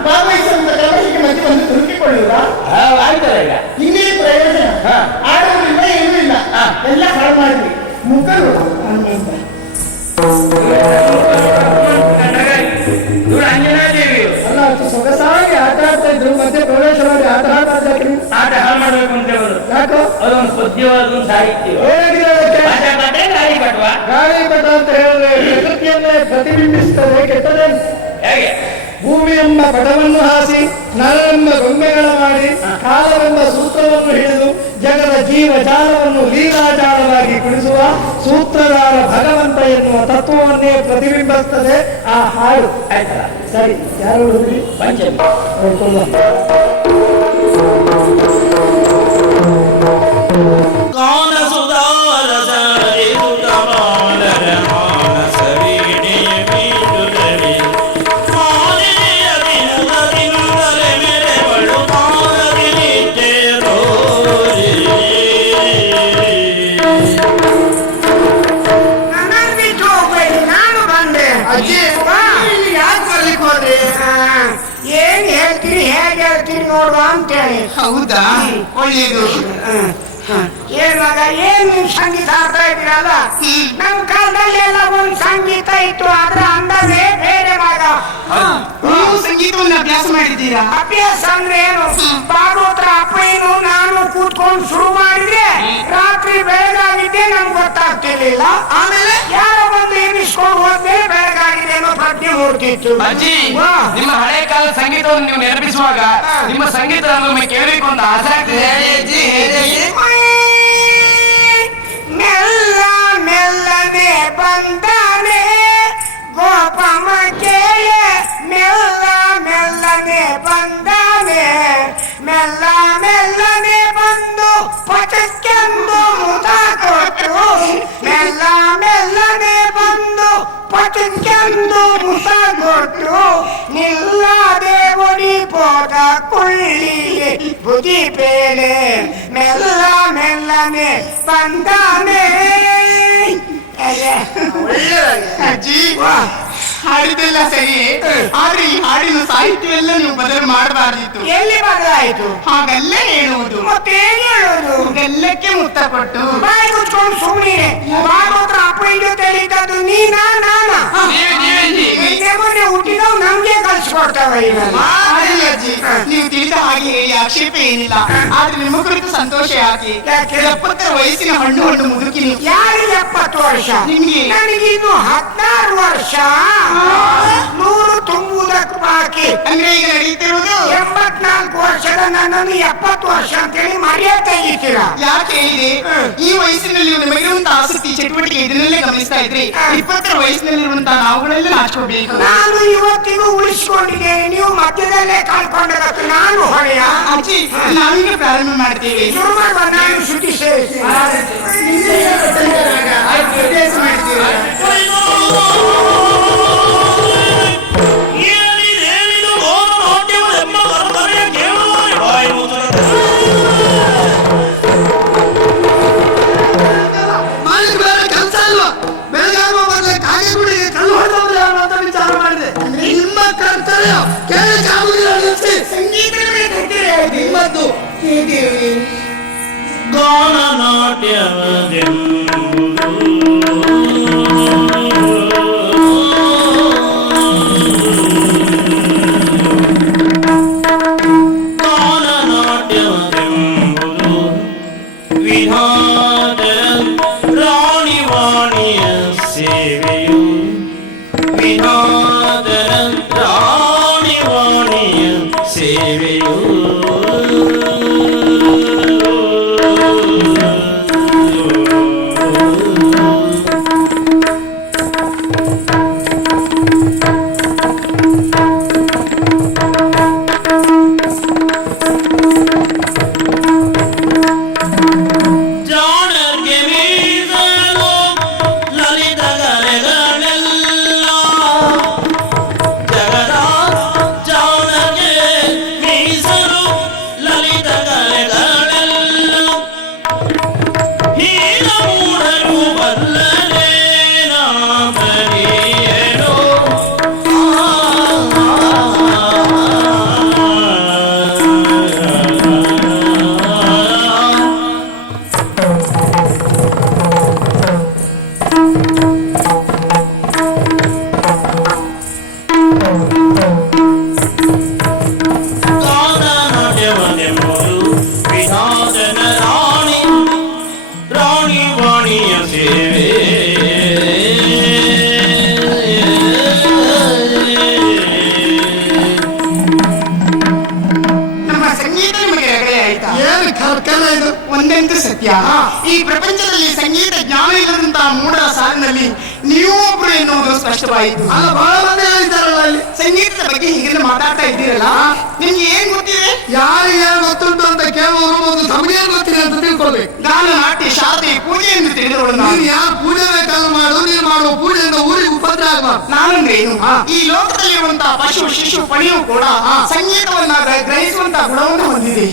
ಭಾಗವಹಿಸುವಂತ ಗಮನಿಗೆ ಮಧ್ಯೆ ಒಂದು ತುರುಕಿಕೊಳ್ಳುವುದ ಆಯ್ತಲ್ಲ ಈಗ. ಇನ್ನೇನು ಪ್ರಯೋಜನ? ಹಾ. ಆಡೋದಿಲ್ಲ ಏನೂ ಇಲ್ಲ. ಹಾ. ಎಲ್ಲ ಹಾಳು ಮಾಡಿದ್ವಿ. ಮುಖರು ಇವ್ರು ಅಂಜನಾದೇವಿಯು ಅಲ್ಲ ಅಷ್ಟು ಸೊಗಸಾಗಿ ಆಟ ಆಡ್ತಾ ಇದ್ರು ಮಧ್ಯೆ ಪ್ರವೇಶ ಮಾಡಿ ಆಟ ಆಡ್ತಾರೆ. ಆಟ ಹಾಳು ಮಾಡ್ಬೇಕು ಅಂತ ಹೇಳೋದು. ಯಾಕೋ ಅದೊಂದು ಪದ್ಯವಾದ ಒಂದು ಸಾಹಿತ್ಯ. ಏನಾಗಿದೆ ಅದಕ್ಕೆ? ಪಾಠ ಪಾಠ ಗಾಳಿ ಕಟ್ಟುವ ಗಾಳಿಪಟ ಅಂತ ಹೇಳಿದ್ರೆ ಪ್ರಕೃತಿಯನ್ನೇ ಪ್ರತಿಬಿಂಬಿಸ್ತದೆ. ಕೆಟ್ಟದೇ ಹೇಗೆ? ಭೂಮಿ ಎಂಬ ಪಟವನ್ನು ಹಾಸಿ ನರವೆಂಬ ಗೊಂಬೆಗಳ ಮಾಡಿ ಕಾಲವೆಂಬ ಸೂತ್ರವನ್ನು ಹಿಡಿದು ಜಗದ ಜೀವ ಜಾಲವನ್ನು ಲೀಲಾಜಾಲವಾಗಿ ಕುಡಿಸುವ ಸೂತ್ರಧಾರ ಭಗವಂತ ಎನ್ನುವ ತತ್ವವನ್ನೇ ಪ್ರತಿಬಿಂಬಿಸ್ತದೆ ಆ ಹಾಡು. ಆಯ್ತಲ್ಲ? ಸರಿ, ಯಾರು ಹುಡುಗಿ ಪಂಚಮಿ ಕೌನ ಸುಧಾರಸ ಋತುಮಾನರ ಮಾನಸ ವೀಣೆಯ ಬೀಜುರವಿ ಮಾನೆಯ ಬಿನುದರಿಂದಲೇ ಮೆರೆವಳು ಮಾನದಿ ನಿತ್ಯ ರೋರಿ. ನನ್ನನ್ನು ಬಿಟ್ಟು ಹೋಗ್ಬೇಡಿ, ನಾನು ಬಂದೆ. ಅಜ್ಜಿ, ಇಲ್ಲಿ ಯಾಕೆ ಬರ್ಲಿಕ್ಕೆ ಹೋದ್ರಿ? ಏನ್ ಹೇಳ್ತೀರಿ ಹೇಗೆ ಹೇಳ್ತೀರಿ ನೋಡುವ ಅಂತೇಳಿ. ಹೌದಾ, ಒಳ್ಳೇದು. ಏನ್ ಮಗ ಏನ್ ನೀವು ಸಂಗೀತ ಆಡ್ತಾ ಇದ್ದೀರಲ್ಲ? ನಮ್ ಕಾಲದಲ್ಲಿ ಎಲ್ಲ ಒಂದ್ ಸಂಗೀತ ಇತ್ತು, ಅದ್ರ ಅಂದವೇ ಬೇರೆ ಮಗ. ನೀವು ಸಂಗೀತವನ್ನು ಅಭ್ಯಾಸ ಮಾಡಿದ್ದೀರಾ? ಅಭ್ಯಾಸ ಅಂದ್ರೆ ಏನು? ಭಾಗವತರ ಅಪ್ಪ ಏನು ನಾನು ಕೂತ್ಕೊಂಡು ಶುರು ಮಾಡಿದ್ರೆ ರಾತ್ರಿ ಬೆಳಗಾಗಿದ್ದೆ ನಮ್ಗೆ ಗೊತ್ತಾಗ್ತಿರ್ಲಿಲ್ಲ. ಆಮೇಲೆ ಯಾರೋ ಬಂದು ಎನಿಸ್ಕೊಂಡು ಹೋದ್ಮೇಲೆ ಬೆಳಗಾಗಿದೆ ಅನ್ನೋ ಪ್ರಜ್ಞೆ ಮೂಡ್ತಿತ್ತು. ಅಜ್ಜಿ, ವಾ. ನಿಮ್ಮ ಹಳೆ ಕಾಲ ಸಂಗೀತವನ್ನು ನೀವು ನೆನಪಿಸುವಾಗ ನಿಮ್ಮ ಸಂಗೀತ ಒಮ್ಮೆ ಕೇಳಬೇಕು ಅಂತ ಆಸೆ ಆಗ್ತದೆ. ಮೆಲ್ಲ ಮೆಲ್ಲನೆ ಬಂದಾನೆ ಗೋಪಮ ಕೇಳ, ಮೆಲ್ಲ ಮೆಲ್ಲನೆ ಬಂದಾನೆ, ಮೆಲ್ಲ ಮೆಲ್ಲನೆ ಬಂದು ಪಟಕ್ಕೆಂದು ಮುದ ಕೊಟ್ಟು, ಮೆಲ್ಲ ಮೆಲ್ಲನೆ ಬಂದು ಪಟಕ್ಕೆಂದು ಮುದ ಕೊಟ್ಟು, ನಿಲ್ಲದೆ ಒಡಿಬೋದ ಕೊಳ್ಳಿಗೆ ಬುದಿ ಬೇಳೆ, ಮೆಲ್ಲ ಮೆಲ್ಲನೆ ಬಂದಾನೆ. ಅಜ್ಜಿ, ಹಾಡಿದೆಲ್ಲ ಸರಿ, ಆದ್ರೆ ಈ ಹಾಡಿನ ಸಾಹಿತ್ಯವೆಲ್ಲ ನೀವು ಬದಲು ಮಾಡಬಾರ್ದಿತ್ತು. ಎಲ್ಲಿ ಬದಲಾಯಿತು? ಹಾಗಲ್ಲ ಹೇಳುವುದು. ಮತ್ತೆ ಹೇಗೆ ಹೇಳುವುದು? ಎಲ್ಲಕ್ಕೆ ಮುತ್ತ ಕೊಟ್ಟು ಬಾಯಿ ಮುಚ್ಕೊಂಡು ಸುಮ್ಮನೆ ಭಾಗವತರ ಅಪ್ಪನಿಗೆ ತಿಳಿದದ್ದು ನೀನಾ ನಾನಾ? ಮೊನ್ನೆ ಹುಟ್ಟಿದವು ನಮ್ಗೆ ಕಳ್ಸಿಕೊಡ್ತಾವ ಇವೆಲ್ಲ. ಆಗಲಿ ಅಜ್ಜಿ, ನೀವು ತಿಳಿದ ಹಾಗೆ ಹೇಳಿ ಆಕ್ಷೇಪ ಏನಿಲ್ಲ. ಆದ್ರೆ ನಿಮ್ಮ ಕುರಿತು ಸಂತೋಷ ಯಾಕೆ? ಯಾಕೆ? 70ರ ವಯಸ್ಸಿನ ಹಣ್ಣು ಹಣ್ಣು ಮುದುಕಿ ನೀವು. ಯಾರಿಗೆ 70 ವರ್ಷ? ನಿಮ್ಗೆ? ನನಗೆ ಇನ್ನು 16 ವರ್ಷ. 100 ತುಂಬುವುದಕ್ಕೆ ಬಾಕಿ. ಅಂದ್ರೆ ಈಗ ನಡೀತಿರುವುದು 84 ವರ್ಷದ ನನ್ನನ್ನು 70 ವರ್ಷ ಅಂತೇಳಿ ಮರ್ಯಾದೆ ತೆಗಿತೀರಾ? ಯಾಕೆ ಹೇಳಿದೆ? ಈ ವಯಸ್ಸಿನಲ್ಲಿ ನಿಮಗಿರುವಂತಹ ಆಸಕ್ತಿ ಚಟುವಟಿಕೆ ಇದನ್ನೆಲ್ಲೇ ಗಮನಿಸ್ತಾ ಇದ್ರಿ 20ರ ವಯಸ್ಸಿನಲ್ಲಿರುವಂತಹ ನಾವುಗಳೆಲ್ಲ ನಾಚ್ಕೋಬೇಕು. ನಾನು ಇವತ್ತಿಗೂ ಉಳಿಸಿಕೊಂಡಿದ್ದೇನೆ, ನೀವು ಮಧ್ಯದಲ್ಲೇ ಕಳ್ಕೊಂಡದಕ್ಕೆ ನಾನು ಹೊಳೆಯ? ಅಜ್ಜಿ, ನಾವೀಗ ಪ್ರಾರಂಭ ಮಾಡ್ತೇವೆ. ಶುರು ಮಾಡುವ, ನಾನು ಶ್ರುತಿ ಸೇರಿಸಿ. ಅಭ್ಯಾಸ ಮಾಡ್ತೀವಿ. ಏನಿದೇನಿದು ಗೋನು ನಾಟ್ಯವೆಂಬ ಕರ್ತವ್ಯ ಕೇಳುವವರೆ ಬಾಯಿ ಮುಚ್ಚುತ್ತದೆ. ಮಾಡಿದ ಬೇರೆ ಕೆಲಸ ಅಲ್ವಾ? ಬೆಳಗಾಗುವ ಮೊದಲೇ ಕಾಗೆಗುಡಿಗೆ ಕಲ್ಲು ಹೊಡೆದವರು ಯಾರು ಅಂತ ವಿಚಾರ ಮಾಡಿದೆ. ನಿಮ್ಮ ಕರ್ತವ್ಯ ಕೇಳಕ್ಕಾಗುವುದಿಲ್ಲ. ನಿಲ್ಲಿಸಿ. ಸಂಗೀತವೇ ಕಟ್ಟಿರೆ ನಿಮ್ಮದ್ದು ಹೀಗೆ ಗಾನ ನಾಟ್ಯವೆಂಬುದು ಗಾನ ನಾಟ್ಯವೆಂಬುದು ವಿಧಾತರ ರಾಣಿವಾಣಿಯ ಸೇವೆಯು, ವಿಧಾತರ ರಾಣಿವಾಣಿಯ ಸೇವೆಯು. ಸಂಗೀತ ಜ್ಞಾನ ಇಲ್ಲದಂತಹ ಮೂಢರ ಸಾಲಿನಲ್ಲಿ ನೀವು ಒಬ್ರು ಎನ್ನುವುದು ಸ್ಪಷ್ಟವಾಯಿತು. ಅಲ್ಲ, ಬಹಳ ಮಂದಿ ಹೇಳಿದ್ದಾರಲ್ಲ ಇಲ್ಲಿ. ಸಂಗೀತದ ಬಗ್ಗೆ ಹೀಗೆಲ್ಲ ಮಾತಾಡ್ತಾ ಇದ್ದೀರಲ್ಲ, ನಿಮ್ಗೆ ಏನ್ ಗೊತ್ತಿದೆ? ಯಾರಿಗೆ ಏನು ಗೊತ್ತುಂಟು ಅಂತ ಕೇಳುವವರು ಒಂದು ತಮಗೇನು ಗೊತ್ತಿದೆ ಅಂತ ತಿಳ್ಕೊಳ್ಬೇಕು. ಗಾನ, ನಾಟ್ಯ, ಶಾರದೆ, ಪೂಜೆ ಎಂದು ತಿಳಿದವಳು ನಾನು. ನೀನು ಯಾವ ಪೂಜೆ ಬೇಕಾದ್ರೂ ಮಾಡು, ನೀನು ಮಾಡುವ ಪೂಜೆಯಿಂದ ಊರಿಗೆ ಉಪದ್ರ ಆಗಬಾರ್ದು. ನಾನಂದ್ರೆ ಏನು? ಈ ಲೋಕದಲ್ಲಿರುವಂತಹ ಪಶು ಶಿಶು ಪಣಿಯು ಕೂಡ ಸಂಗೀತವನ್ನ ಗ್ರಹಿಸುವಂತಹ ಗುಣವನ್ನು ಹೊಂದಿದೆ.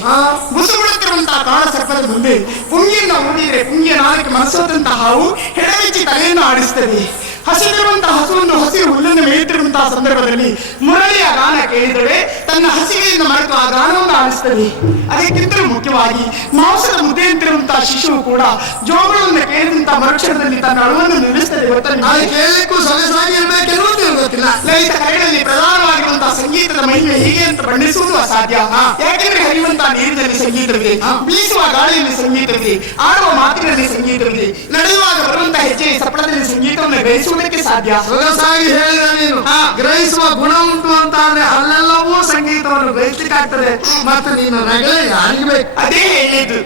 ಬುಸುಗುಡುತ್ತಿರುವಂತಹ ಕಾಳ ಸರ್ಪದ ಮುಂದೆ ಪುಂಗಿಯನ್ನು ಉಳಿದ್ರೆ ಪುಂಗಿಯ ನಾಲ್ಕು ಮನಸ್ಸೋದಂತಹ ಹಾವು ಹೆಡವೆಚ್ಚಿ ತಲೆಯನ್ನು ಆಡಿಸ್ತದೆ. ಹಸಿದಿರುವಂತಹ ಹಸುವನ್ನು ಹಸಿರು ಹುಲ್ಲನ್ನು ಮೇಯುತ್ತಿರುವಂತಹ ಸಂದರ್ಭದಲ್ಲಿ ಮುರಳಿಯ ಗಾನ ಕೇಳಿದರೆ ತನ್ನ ಹಸಿವೆಯನ್ನು ಮರೆತು ಆ ಗಾನವನ್ನು ಆಡಿಸ್ತದೆ. ಅದಕ್ಕಿಂತಲೂ ಮುಖ್ಯವಾಗಿ ಮಾಂಸದ ಮುದ್ದೆಯಂತಿರುವಂತಹ ಶಿಶುವು ಕೂಡ ಜೋಗುಳವನ್ನು ಕೇಳಿದಂತಹ ಮರುಕ್ಷಣದಲ್ಲಿ ತನ್ನ ಅಳುವನ್ನು ನಿಲ್ಲಿಸ್ತದೆ. ಅದು ಕೇಳಲಿಕ್ಕೂ ಸೊಗಸಾಗಿ ಇರಬೇಕೆನ್ನುವುದು ಗೊತ್ತಿಲ್ಲ. ಲಲಿತ ಕಲೆಗಳಲ್ಲಿ ಪ್ರಧಾನವಾಗಿರುವಂತಹ ಸಂಗೀತದ ಮಹಿಮೆ ಹೇಗೆ ಅಂತ ಬಣ್ಣಿಸುವುದು ಅಸಾಧ್ಯ. ಯಾಕೆಂದ್ರೆ ಹರಿಯುವಂತಹ ನೀರಿನಲ್ಲಿ ಸಂಗೀತವಿದೆ, ಬೀಸುವ ಗಾಳಿಯಲ್ಲಿ ಸಂಗೀತವಿದೆ, ಆಡುವ ಮಾತಿನಲ್ಲಿ ಸಂಗೀತವಿದೆ, ನಡೆಯುವಾಗ ಬರುವಂತಹ ಹೆಜ್ಜೆ ಸಪ್ಪಳದಲ್ಲಿ ಸಂಗೀತವನ್ನು ಗ್ರಹಿಸುವುದಕ್ಕೆ ಸಾಧ್ಯ. ಸೊಗಸಾಗಿ ಹೇಳಿದ ನೀನು. ಗ್ರಹಿಸುವ ಗುಣ ಉಂಟು ಅಂತ ಅಂದ್ರೆ ಅಲ್ಲೆಲ್ಲವೂ ಸಂಗೀತವನ್ನು ಗ್ರಹಿಸಲಿಕ್ಕಾಗ್ತದೆ. ಮತ್ತು ನೀನು ರಗಳೆ ಯಾರಿಗಬೇಕು? ಅದೇ ಹೇಳಿದ್ದು.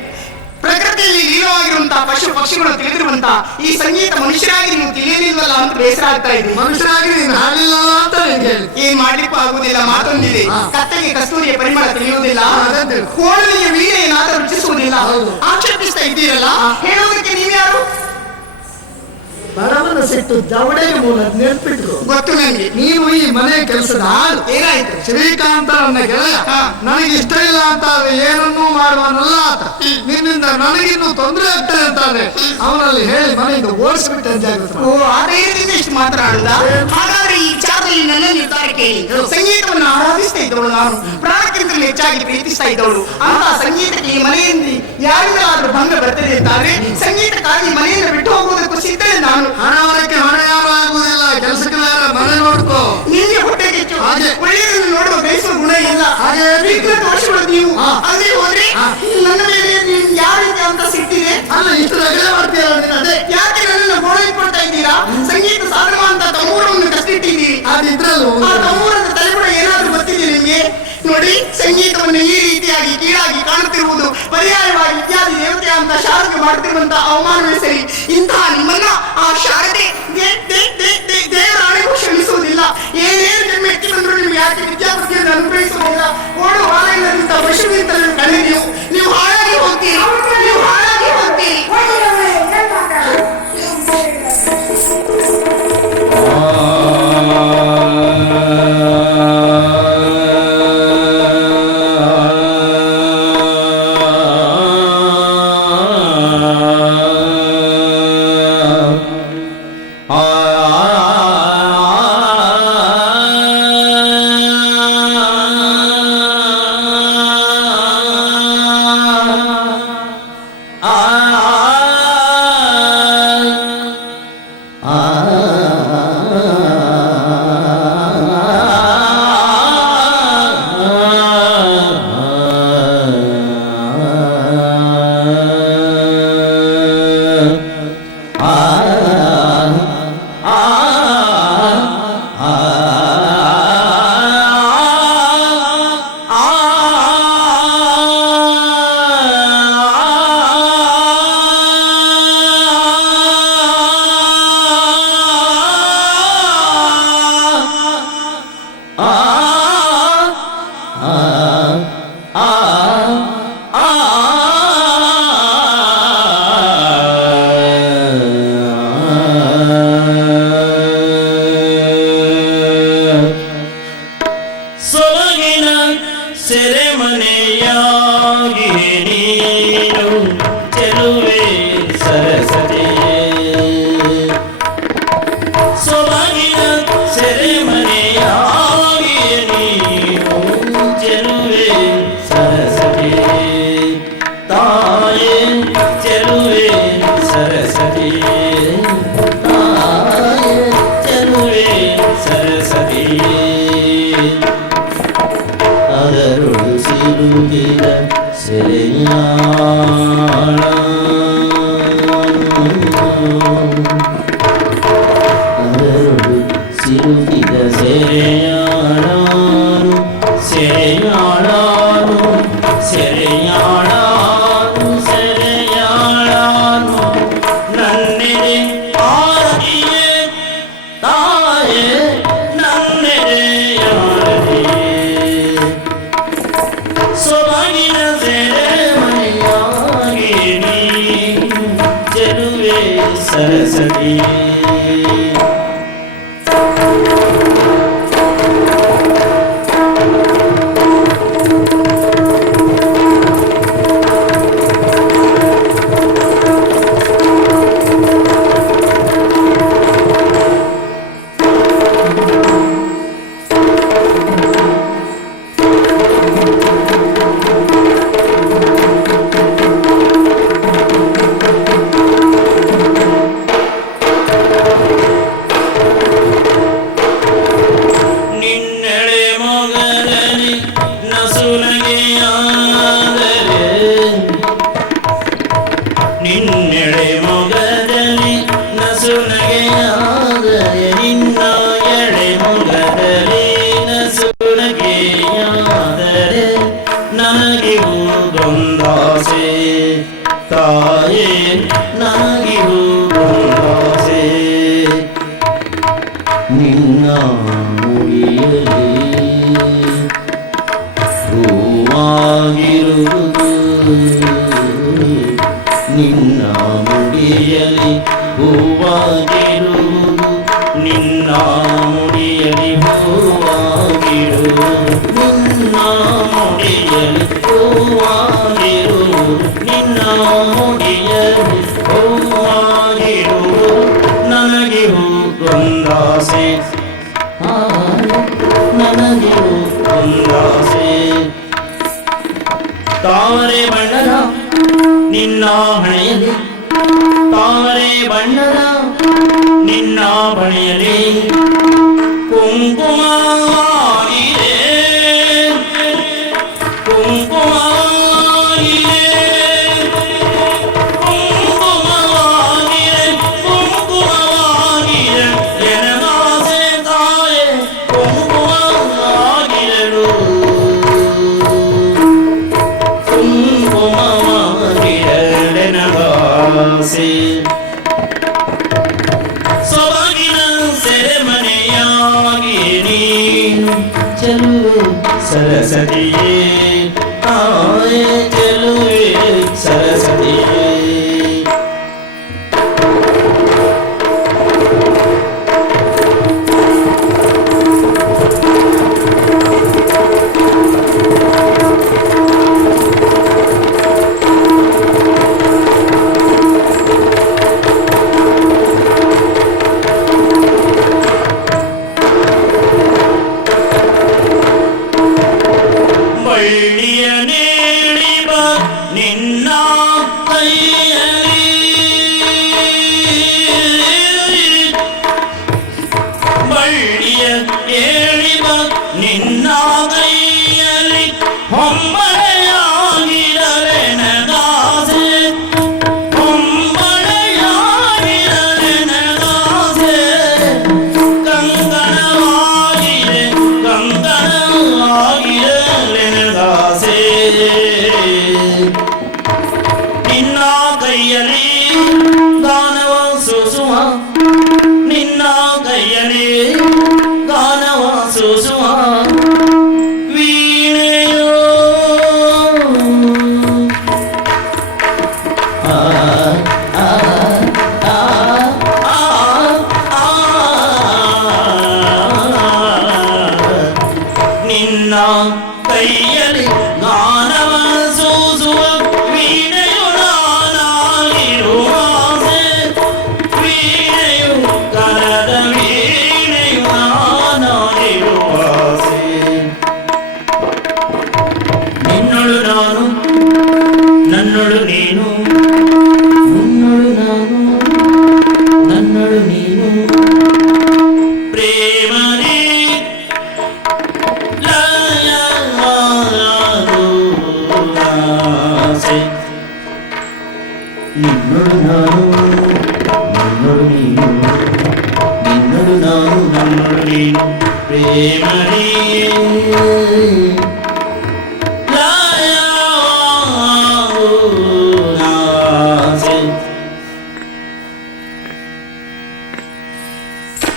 ಪ್ರಕೃತಿಯಲ್ಲಿ ಲೀನವಾಗಿರುವಂತಹ ಪಶು ಪಕ್ಷಿಗಳು ತಿಳಿದಿರುವಂತಹ ಈ ಸಂಗೀತ ಮನುಷ್ಯರಾಗಿ ನೀವು ತಿಳಿಯಲಿಲ್ವಲ್ಲ ಅಂತ ಬೇಸರ ಆಗ್ತಾ ಇದೆ. ಮನುಷ್ಯರಾಗಿ ನೀನು ಹಾಡಿಲ್ಲ ಅಂತ ಹೇಳಿ ಏನ್ ಮಾಡ್ಲಿಕ್ಕೂ ಆಗುದಿಲ್ಲ. ಮಾತೊಂದಿದೆ, ಕತ್ತೆಗೆ ಕಸ್ತೂರಿಯ ಪರಿಮಳ ತಿಳಿಯುವುದಿಲ್ಲ, ಕೋಳಿಗೆ ವೀಣೆ ನಾದ ರುಚಿಸುವುದಿಲ್ಲ. ಆಕ್ಷೇಪಿಸ್ತಾ ಇದ್ದೀರಲ್ಲ, ಹೇಳುವುದಕ್ಕೆ ನೀವ್ಯಾರು? ಬಡವನ ಸಿಟ್ಟು ದವಡೆಗೆ ಮೂಲ ನೆನ್ಪಿಟ್ರು. ಗೊತ್ತು ನನಗೆ. ನೀನು ಈ ಮನೆ ಕೆಲಸದ ಆಳು. ಏನಾಯ್ತು? ಶ್ರೀಕಾಂತ ನನ್ನ ಗೆಳೆಯ. ನನಗೆ ಇಷ್ಟ ಇಲ್ಲ ಅಂತ ಏನನ್ನೂ ಮಾಡುವನಲ್ಲ ಆತ. ನಿನ್ನಿಂದ ನನಗಿನ್ನೂ ತೊಂದರೆ ಆಗ್ತದೆ ಅಂತಾನೆ ಅವನಲ್ಲಿ ಹೇಳಿ ಮನೆಯಿಂದ ಓಡಿಸ್ಬಿಟ್ಟೆ ಜಾಗ್ರತೆ. ಓ, ಅದೇ ರೀತಿ ಇಷ್ಟು ಮಾತನಾಡುದ? ಹಾಗಾದ್ರೆ ಈ ವಿಚಾರದಲ್ಲಿ ನನ್ನ ನಿರ್ಧಾರ ಕೇಳಿ. ಸಂಗೀತವನ್ನು ಆರಾಧಿಸ್ತಾ ಇದ್ದವಳು ನಾನು, ಪ್ರಾಣಕ್ಕಿಂತಲೂ ಹೆಚ್ಚಾಗಿ ಪ್ರೀತಿಸ್ತಾ ಇದ್ದವಳು. ಅಂತ ಸಂಗೀತಕ್ಕೆ ಈ ಮನೆಯಲ್ಲಿ ಯಾರಿಂದಾದ್ರೂ ಭಂಗ ಬರ್ತದೆ ಅಂತಾದ್ರೆ ಸಂಗೀತಕ್ಕಾಗಿ ಮನೆಯಿಂದ ಬಿಟ್ಟು ಹೋಗುವುದಕ್ಕೂ ಸಿದ್ಧತೆ ನಾನು. ಹಣವರಕ್ಕೆ ಹೊಣೆ ಯಾರು ಆಗುವುದಿಲ್ಲ. ಕೆಲಸಕ್ಕೆ ಬೇರೆ ಮನೆ ನೋಡ್ಕೋ. ನಿಮಗೆ ಹೊಟ್ಟೆ ಕಿಚ್ಚು, ಒಳ್ಳೆಯದನ್ನು ನೋಡುವ ಬಯಸುವ ಗುಣ ಇಲ್ಲ. ಹಾಗೆ ತೋರಿಸ್ಬಿಡೋದು ನೀವು. ಅಲ್ಲಿ ಹೋದ್ರೆ ನನ್ನ ಮೇಲೆ ನೀವು ಯಾವ ರೀತಿ ಅಂತ ಸಿಟ್ಟಿದೆ. ಅಲ್ಲ, ಇಷ್ಟು ರಗಳೆ ಮಾಡ್ತೀರ ನೀನು. ಅದೇ ಯಾಕೆ ನನ್ನನ್ನು ಗೋಳಿಟ್ಕೊಳ್ತಾ ಇದ್ದೀರಾ? ಸಂಗೀತ ಸಾಧನ ಅಂತ ತಮೂರವನ್ನು ಕಷ್ಟಿಟ್ಟಿದ್ದೀರಿ. ಅದಿದ್ರಲ್ಲ ಆ ತಮೂರದ ತಲೆ ಕೂಡ ಏನಾದ್ರೂ ಗೊತ್ತಿದೆ ನಿಮ್ಗೆ? ನೋಡಿ, ಸಂಗೀತವನ್ನು ಈ ರೀತಿಯಾಗಿ ಕೀಳಾಗಿ ಕಾಣುತ್ತಿರುವುದು ಪರ್ಯಾಯವಾಗಿ ಇತ್ಯಾದಿ ದೇವತೆ ಅಂತ ಶಾರದೆ ಮಾಡುತ್ತಿರುವಂತಹ ಅವಮಾನವೇ ಸರಿ. ಇಂತಹ ನಿಮ್ಮನ್ನ ಆ ಶಾರದೆ ದೇವರಾಣಿಗೂ ಕ್ಷಮಿಸುವುದಿಲ್ಲ. ಏನೇನು ಜನ್ಮ ಎತ್ತಿ ಬಂದ್ರು ನೀವು ಯಾಕೆ ವಿದ್ಯಾಪತಿಯನ್ನು ಅನುಗ್ರಹಿಸುವುದಿಲ್ಲ? ಓಡು ಹಾಲಿಲ್ಲದಂತ ಪಶುವಿಂತ ಕಳೆ ನೀವು ಹಾಳಾಗಿ ಹೋಗ್ತೀರಿ, ನೀವು ಹಾಳಾಗಿ ಹೋಗ್ತೀರಿ. ಸರಸ್ವತಿಯೇ ನಿನ್ನ ಮುಡಿಯಲಿ ಹೂವಾಗಿರುವುದು ನಿನ್ನ ಮುಡಿಯಲಿ ಹೂವಾಗಿರುವುದು ನಿನ್ನ ಮುಡಿಯಲಿ ಹೂವಾಗಿರುವುದು ನಿನ್ನ ಮುಡಿಯಲಿ ಹೂವಾಗಿರುವುದು ನನಗೆ ಹೂಗೊಂದಾಸೆ ನನಗೆ ಹೂಗೊಂದಾಸೆ ತಾವರೆ ಬಣ್ಣದ ನಿನ್ನ ಹಣೆಯಲ್ಲಿ ತಾವರೆ ಬಣ್ಣದ ನಿನ್ನ ಬಣೆಯಲ್ಲಿ ಕುಂಕುಮವಾಗಿದೆ ಕುಂಕುಮವಾಗಿದೆ ಕುಂಕುಮವಾಗಿದೆ ಕುಂಕುಮವಾಗಿದೆ ಎನಗಾಸೆ ತಾಯೆ ಕುಂಕುಮವಾಗಿರಲು ಸೊಬಗಿನ ಸೆರೆಮನೆಯಾಗಿ ನೀನು ಚೆಲುವೆ ಸರಸ್ವತಿಯೇ ತಾಯೇ ಚೆಲುವೆ ಸರಸ್ವತಿಯೇ ಬಳ್ಳಿಯ ನೇಳಿಬ ನಿನ್ನ ಕೈಯಲ್ಲಿ ಬಳ್ಳಿಯ ಏಳಿಬ ನಿನ್ನ ಕೈಯಲ್ಲಿ ಹೊಂಬಳೆಯಾಗಿರಲೆ ನಗಾಸೆ ಹೊಂಬಳೆಯಾಗಿರಲೆ ನಗಾಸೆ ಕಂಕಣವಾಗಿದೆ ಕಂಕಣವಾಗಿದೆ ನಿನ್ನ ಕೈಯಲ್ಲಿ ಗಾನವ ಸೂಸುವ ನಿನ್ನ ಕೈಯಲ್ಲಿ ಗಾನವ ಸೂಸುವ ವೀಣೆಯೋ ನಿನ್ನ ಕೈಯಲ್ಲಿ ಗಾನವ ಸೂಸುವ ವೀಣೆಯು ನಾನಾಗಿರುವ ಆಸೆ ವೀಣೆಯು ಕನದ ವೀಣೆಯು ನಾನಾಗಿರುವ ಆಸೆ ನಿನ್ನಳು ನಾನು ನನ್ನಳು ನೀನು ನಿನ್ನಳು ನಾನು ನನ್ನಳು ನೀನು ಪ್ರೇಮನೇ ನಿನ್ನಳು ನಾನು ನನ್ನಳು ನೀನು ನಿನ್ನಳು ನಾನು ನನ್ನಳು ನೀನು ಪ್ರೇಮನೇ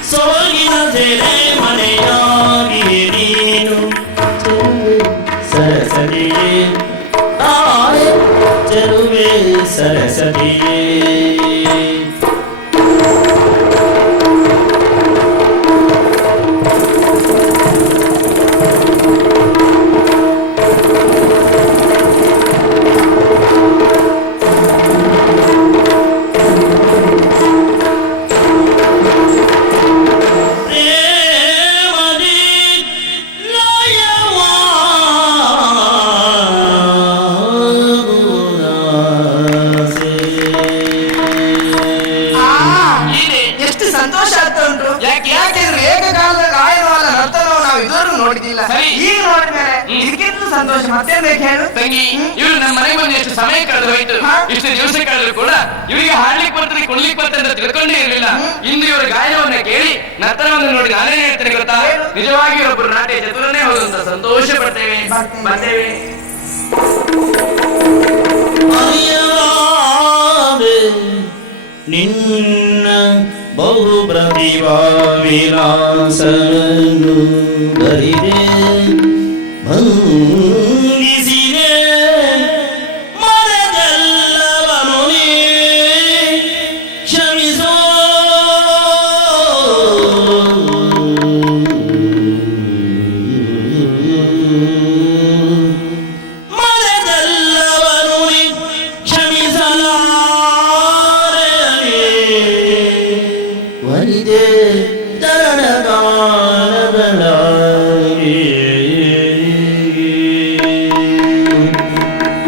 ಸೊಬಗಿನ ಸೆರೆ ಮನೆಯಾಗಿ ನೀನು ಸರಸ್ವತಿಯೇ ತಾಯೇ ಚೆಲುವೆ ಸರಸ್ವತಿಯೇ ಆಗ್ತಾ ಉಂಟು. ಯಾಕೆ? ಯಾಕೆಂದ್ರೆ ಏಕಕಾಲದ ಗಾಯನವಾದ ನರ್ತನವು ನಾವು ಇದುವರೆಗೂ ನೋಡಿದಿಲ್ಲ. ಸರಿ. ಈಗ ನೋಡಿದ್ಮೇಲೆ ಇದಕ್ಕಿಂತ ಸಂತೋಷ ಮತ್ತೇನ್ ಬೇಕು ಹೇಳು? ತಂಗಿ, ಇವ್ರು ನಮ್ಮ ಮನೆಗೆ ಬಂದು ಎಷ್ಟು ಸಮಯ ಕಳೆದು ಹೋಯ್ತು. ಇಷ್ಟು ದಿವಸ ಕಳೆದ್ರು ಕೂಡ ಇವರಿಗೆ ಹಾಡ್ಲಿಕ್ಕೆ ಬರ್ತದೆ, ಕುಣ್ಲಿಕ್ಕೆ ಬರ್ತದೆ ಅಂತ ತಿಳ್ಕೊಂಡೇ ಇರಲಿಲ್ಲ. ಇಂದು ಇವರ ಗಾಯನವನ್ನ ಕೇಳಿ ನರ್ತನವನ್ನು ನೋಡಿ ನಾನೇ ಹೇಳ್ತೇನೆ ಗೊತ್ತಾ, ನಿಜವಾಗಿ ಒಬ್ಬರು ನಾಟ್ಯ ಚತುರನೇ ಹೋದಂತ ಸಂತೋಷ ಪಡ್ತೇವೆ. ಬರ್ತೇವೆ. ಅರಿಯಲಾರೆ ನಿನ್ನ ಬಹು ಪ್ರತಿಭಾ ವಿಲಾಸನು ಬರಿದೆ ಭಂಗಿಸಿದೆ ಮರೆದೆಲ್ಲವನು ನೀ ಕ್ಷಮಿಸೋ ಮರೆದೆಲ್ಲವನು ನೀ ಕ್ಷಮಿಸಲಾರೆ ವರಿದೆ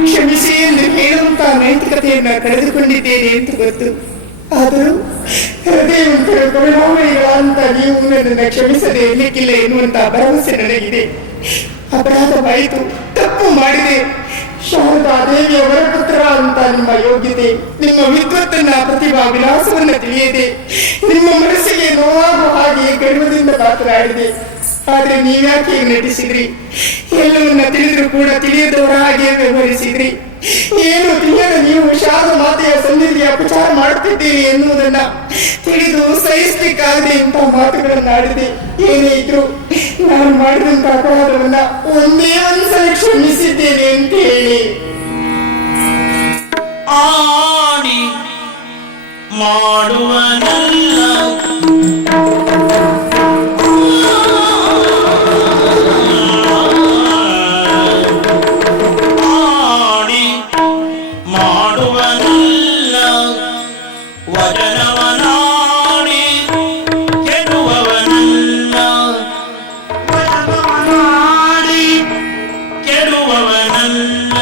ಕ್ಷಮಿಸಿ ಎಂದು ಹೇಳುವಂತ ನೈತಿಕತೆಯನ್ನ ಕಳೆದುಕೊಂಡಿದ್ದೇನೆ ಅಂತ ಗೊತ್ತು. ಆದರೂ ಹೃದಯವಂತರ ಕರುಣಾಮಯಿಗಳಂತ ನೀವು ನನ್ನನ್ನು ಕ್ಷಮಿಸದೆ ಇರಲಿಕ್ಕಿಲ್ಲ ಎನ್ನುವಂತ ಭರವಸೆ ನನಗಿದೆ. ಅಪರಾಧವಾಯಿತು, ತಪ್ಪು ಮಾಡಿದೆ. ಶಾರದಾ ದೇವಿಯ ವರಪುತ್ರ ಅಂತ ನಿಮ್ಮ ಯೋಗ್ಯತೆ, ನಿಮ್ಮ ವಿದ್ವತ್ತನ್ನ ಪ್ರತಿಭಾ ವಿಲಾಸವನ್ನ ತಿಳಿಯದೆ ನಿಮ್ಮ ಮನಸ್ಸಿಗೆ ನೋವಾಗುವ ಹಾಗೆ ಗರ್ವದಿಂದ ಮಾತನಾಡಿದೆ. ಆದ್ರೆ ನೀವ್ಯಾಕೆ ನಟಿಸಿದ್ರಿ? ಎಲ್ಲವನ್ನ ತಿಳಿದ್ರು ಕೂಡ ತಿಳಿಯದವರ ಹಾಗೆ ವ್ಯವಹರಿಸಿದ್ರಿ. ಏನು ತಿಳಿಯದ ನೀವು ಶಾರದಾ ಮಾತೆಯ ಸನ್ನಿಧಿಗೆ ಅಪಚಾರ ಮಾಡುತ್ತಿದ್ದೀರಿ ಎನ್ನುವುದನ್ನ ತಿಳಿದು ಸಹಿಸಲಿಕ್ಕಾಗದೆ ಇಂಥ ಮಾತುಗಳನ್ನು ಆಡಿದೆ. ಏನೇ ಇದ್ರು ನಾನು ಮಾಡಿದಂತ ಅಪರಾಧವನ್ನ ಒಂದೇ ಒಂದ್ಸಲ ಕ್ಷಮಿಸಿದ್ದೇನೆ ಅಂತ ಹೇಳಿ. ಆಡಿ ಮಾಡುವನಲ್ಲ ಆಡಿ ಮಾಡುವನಲ್ಲ ವಚನವನಾಡಿ ಕೆಡುವವನಲ್ಲ ವಚನವನಾಡಿ ಕೆಡುವವನಲ್ಲ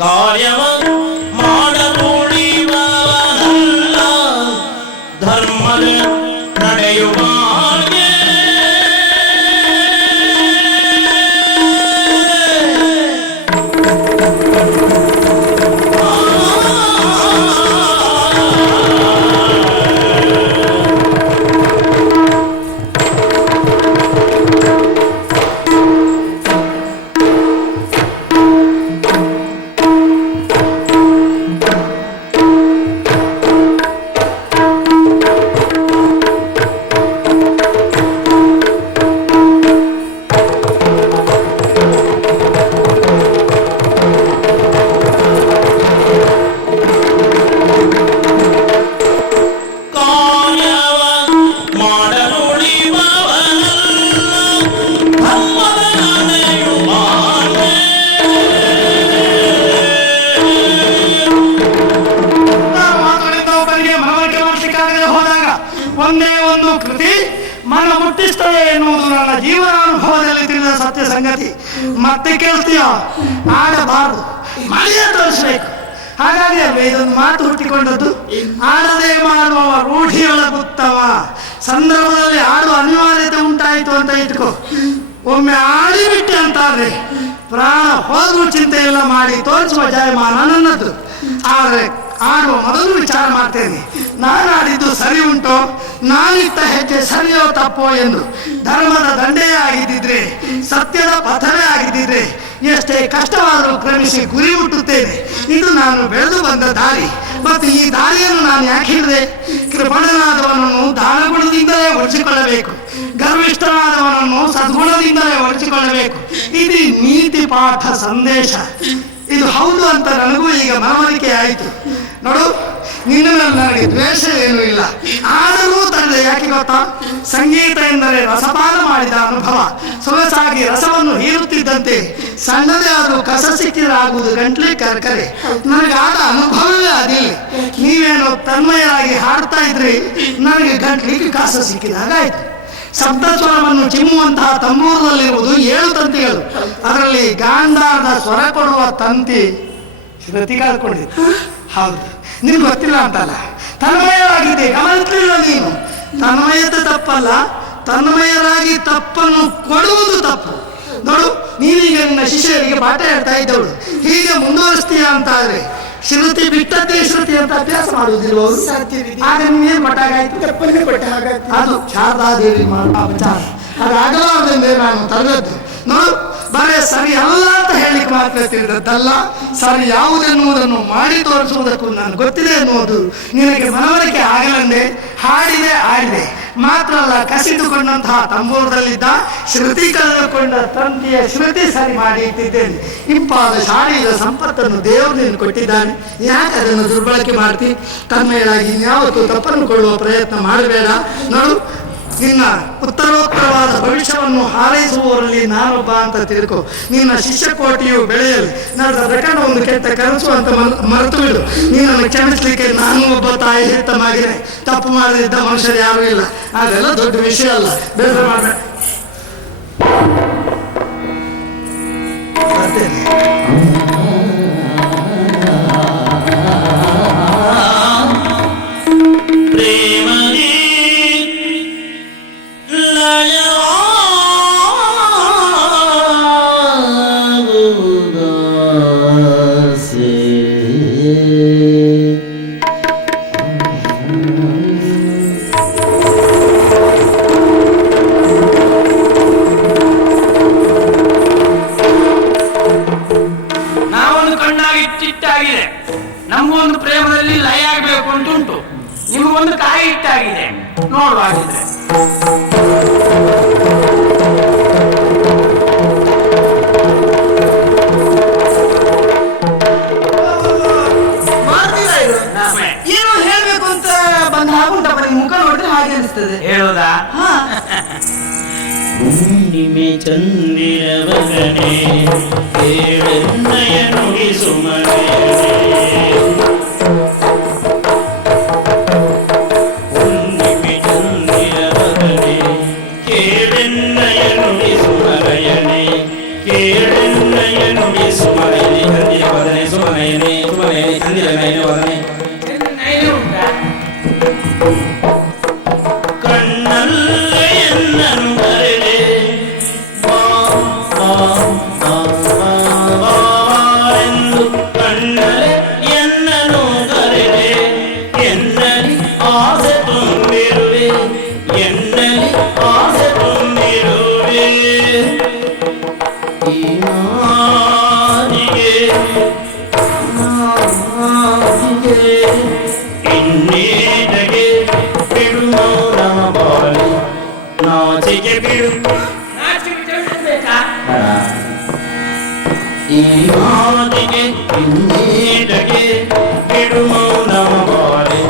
ಕಾರ್ಯವ ಮಾಡಲೂಡಿವನಲ್ಲ ಧರ್ಮದ ನಡೆಯುವ ಒಂದೇ ಒಂದು ಕೃತಿ ಮನ ಮುಟ್ಟಿಸ್ತದೆ ಎನ್ನುವುದು ನನ್ನ ಜೀವನಾನುಭವದಲ್ಲಿ ತಿಳಿದ ಸತ್ಯ ಸಂಗತಿ. ಮತ್ತೆ ಕೇಳ್ತೀಯ, ಆಡಬಾರದು, ಮಳೆಯ ತೋರಿಸ್ಬೇಕು. ಹಾಗಾಗಿ ಅಲ್ವೇ ಇದೊಂದು ಮಾತು ಹುಟ್ಟಿಕೊಂಡದ್ದು. ಆಡದೆ ಮಾಡುವ ರೂಢಿಯೊಳಗುತ್ತವ. ಸಂದರ್ಭದಲ್ಲಿ ಆಡುವ ಅನಿವಾರ್ಯತೆ ಉಂಟಾಯಿತು ಅಂತ ಇಟ್ಕೋ. ಒಮ್ಮೆ ಆಡಿಬಿಟ್ಟೆ ಅಂತಾದ್ರೆ ಪ್ರಾಣ ಹೋದ್ರೂ ಚಿಂತೆ ಎಲ್ಲ ಮಾಡಿ ತೋರಿಸುವ ಜಯಮಾನ ನನ್ನದು. ಆದರೆ ಆಡುವ ಮೊದಲು ವಿಚಾರ ಮಾಡ್ತೇನೆ, ನಾನು ಆಡಿದ್ದು ಸರಿ ಉಂಟೋ, ನಾನಿಟ್ಟ ಹೆಜ್ಜೆ ಸರಿಯೋ ತಪ್ಪೋ ಎಂದು. ಧರ್ಮದ ದಂಡೆಯೇ ಆಗಿದ್ದಿದ್ರೆ, ಸತ್ಯದ ಪಥವೇ ಆಗಿದ್ದಿದ್ರೆ ಎಷ್ಟೇ ಕಷ್ಟವಾದರೂ ಕ್ರಮಿಸಿ ಗುರಿ ಮುಟ್ಟುತ್ತೇನೆ. ಇದು ನಾನು ಬೆಳೆದು ಬಂದ ದಾರಿ. ಮತ್ತು ಈ ದಾರಿಯನ್ನು ನಾನು ಯಾಕೆ ಹಿಡಿದೆ? ಕೃಪಣನಾದವನನ್ನು ದಾನಗುಣದಿಂದಲೇ ಒಳಿಸಿಕೊಳ್ಳಬೇಕು, ಗರ್ವಿಷ್ಠನಾದವನನ್ನು ಸದ್ಗುಣದಿಂದಲೇ ಒಳಿಸಿಕೊಳ್ಳಬೇಕು. ಇದು ನೀತಿ ಪಾಠ ಸಂದೇಶ. ಇದು ಹೌದು ಅಂತ ನನಗೂ ಈಗ ಮನವರಿಕೆ ಆಯಿತು. ನೋಡು, ನಿನ್ನ ನನಗೆ ದ್ವೇಷ ಏನೂ ಇಲ್ಲ, ಆಡಲೂ ತಡೆ ಯಾಕೆ ಗೊತ್ತಾ? ಸಂಗೀತ ಎಂದರೆ ರಸಪಾನ ಮಾಡಿದ ಅನುಭವ. ಸೊಗಸಾಗಿ ರಸವನ್ನು ಹೀರುತ್ತಿದ್ದಂತೆ ಸಣ್ಣದೇ ಆದರೂ ಕಸ ಸಿಕ್ಕಿದ್ರೆ ಆಗುವುದು ಗಂಟ್ಲೆ ಕರ್ಕರೆ. ನನಗಾದ ಅನುಭವವೇ ಅದಿಲ್ಲ. ನೀವೇನೋ ತನ್ಮಯರಾಗಿ ಹಾಡ್ತಾ ಇದ್ರಿ, ನನಗೆ ಗಂಟ್ಲಿಗೆ ಕಸ ಸಿಕ್ಕಿದಾಗ ಆಯ್ತು. ಶಬ್ದಸ್ವರವನ್ನು ಚಿಮ್ಮುವಂತಹ ತಂಬೂರದಲ್ಲಿರುವುದು 7 ತಂತಿಗಳು. ಅದರಲ್ಲಿ ಗಾಂಧಾರದ ಸ್ವರ ಕೊಡುವ ತಂತಿ ಶ್ರುತಿ ಕಳ್ಕೊಂಡಿದ್ದು. ಹೌದು, ನಿಮ್ಗೆ ಗೊತ್ತಿಲ್ಲ ಅಂತಲ್ಲ, ತನ್ಮಯವಾಗಿದ್ದೆ, ಗಮನಿಸಲಿಲ್ಲ ನೀನು. ತನ್ಮಯತೆ ತಪ್ಪಲ್ಲ, ತನ್ಮಯರಾಗಿ ತಪ್ಪನ್ನು ಕೊಡುವುದು ತಪ್ಪು. ನೋಡು, ನೀವೀಗ ನಿನ್ನ ಶಿಷ್ಯರಿಗೆ ಪಾಠ ಹೇಳ್ತಾ ಇದ್ದವಳು, ಹೀಗೆ ಮುಂದುವರಿಸ್ತೀಯ ಅಂತ ಆದ್ರೆ ಶ್ರುತಿ ಬಿಟ್ಟದ್ದೇ ಶ್ರುತಿ ಅಂತ ಅಭ್ಯಾಸ ಮಾಡುವುದಿಲ್ಲ ಅವರು. ಆಗ ನೀನೇನು ಪಟ್ಟಾಗಾಯ್ತು, ತಪ್ಪನ್ನೇ ಪಟ್ಟಾಗಾಯ್ತು. ಅದು ಶಾರದಾದೇವಿ ಮಾಡುವ ವಿಚಾರ. ಅದಾಗಲಾರದೆಂದೇ ನಾನು ತರಗದ್ದು. ನೋಡು, ಬರೇ ಸರಿ ಅಲ್ಲ ಅಂತ ಹೇಳಿಕ್ಕೆ ಮಾತ್ರ ತಿಳಿದದ್ದಲ್ಲ, ಸರಿ ಯಾವುದೆನ್ನುವುದನ್ನು ಮಾಡಿ ತೋರಿಸುವುದಕ್ಕೂ ನಾನು ಗೊತ್ತಿದೆ ಎನ್ನುವುದು ನಿನಗೆ ಮನವರಿಕೆ ಆಗಲೆಂದೇ ಹಾಡಿದೆ, ಆಡಿದೆ. ಮಾತ್ರ ಅಲ್ಲ, ಕಸಿದುಕೊಂಡಂತಹ ತಂಬೂರದಲ್ಲಿದ್ದ ಶ್ರುತಿ ಕಳೆದುಕೊಂಡ ತಂತಿಯ ಶ್ರುತಿ ಸರಿ ಮಾಡಿ ಇಟ್ಟಿದ್ದೇನೆ. ಇಂಪಾದ ಶಾರೀರ ಸಂಪತ್ತನ್ನು ದೇವರು ನೀನು ಕೊಟ್ಟಿದ್ದಾನೆ, ಯಾಕೆ ಅದನ್ನು ದುರ್ಬಳಕೆ ಮಾಡ್ತಿ? ತನ್ಮೇಲಾಗಿ ಇನ್ಯಾವತ್ತೂ ತಪ್ಪನ್ನು ಕೊಡುವ ಪ್ರಯತ್ನ ಮಾಡಬೇಡ. ನೋಡು, ನಿನ್ನ ಉತ್ತರೋತ್ತರವಾದ ಭವಿಷ್ಯವನ್ನು ಹಾರೈಸುವವರಲ್ಲಿ ನಾನೊಬ್ಬ ಅಂತ ತಿಳ್ಕೊ. ನಿನ್ನ ಶಿಷ್ಯಕೋಟಿಯು ಬೆಳೆಯಲಿ. ನಡೆದ ಪ್ರಕರಣ ಒಂದು ಕೆಟ್ಟ ಕನಸು ಅಂತ ಮರೆತು ಬಿಡು. ನೀನನ್ನು ಕ್ಷಮಿಸಲಿಕ್ಕೆ ನಾನು ಒಬ್ಬ ತಾಯಿ ಹೆತ್ತ ಮಗನೇ. ತಪ್ಪು ಮಾಡದಿದ್ದ ಮನುಷ್ಯರು ಯಾರೂ ಇಲ್ಲ. ಅದೆಲ್ಲ ದೊಡ್ಡ ವಿಷಯ ಅಲ್ಲ, ಬೇರೆ ಮಾಡ. ನಮಗೊಂದು ಪ್ರೇಮದಲ್ಲಿ ಲಯ ಆಗಬೇಕು ಅಂತುಂಟು, ನಿಮಗೊಂದು ಕಾಯಿ ಇಟ್ಟಾಗಿದೆ ನೋಡುವಾಗಿದ್ರೆ. ಏನೋ ಹೇಳ್ಬೇಕು ಅಂತ ಬಂದ ಹಾಗುಂಟಪ್ಪ, ನಿಮ್ ಮುಖ ನೋಡಿದ್ರೆ ಹಾಗೆ ಅನಿಸ್ತದೆ. ಹೇಳೋದಾ? ಹುಣ್ಣಿಮೆ ಚಂದಿರವಗನೆ ಕೇಳನ್ನಯ ನುಡಿ ಸುಮನೆಯನೆ. ಹುಣ್ಣಿಮೆ ಚಂದಿರವಗನೆ ಕೇಳನ್ನಯ ನುಡಿ ಸುಮನಯನೆ. ಕೇಳನ್ನಯ ನುಡಿ ಸುಮನಯನೆ. ಚಂದಿರ ವದನೆ ಸುಮನಯನೆ. ಸುಮನಯನೆ ಚಂದಿರ ನಯನ ವದನೆ. ಕಣ್ಣಲ್ಲೇ ಎನ್ನನು ಬರೆದೆ ಎಂದು, ಕಣ್ಣಲೆ ಎನ್ನನು ಕರೆದೆ. ಎನ್ನಲಿ ಆಸೆ ತುಂಬಿರುವೆ, ಎನ್ನಲಿ ಆಸೆ ತುಂಬಿರುವೆ. ಈ ನಾನಿಗೆ ಇನ್ನೇಟಗೆ ಬಿಡು ನಮ್ಮ ಬಾಳಿ ನಾಚಿಕೆ ಬಿಡು. ಈ ಮಾತಿಗೆ ಇನ್ನೇಟಗೆ ಬಿಡು ನಮ್ಮ ಬಾಳಿ.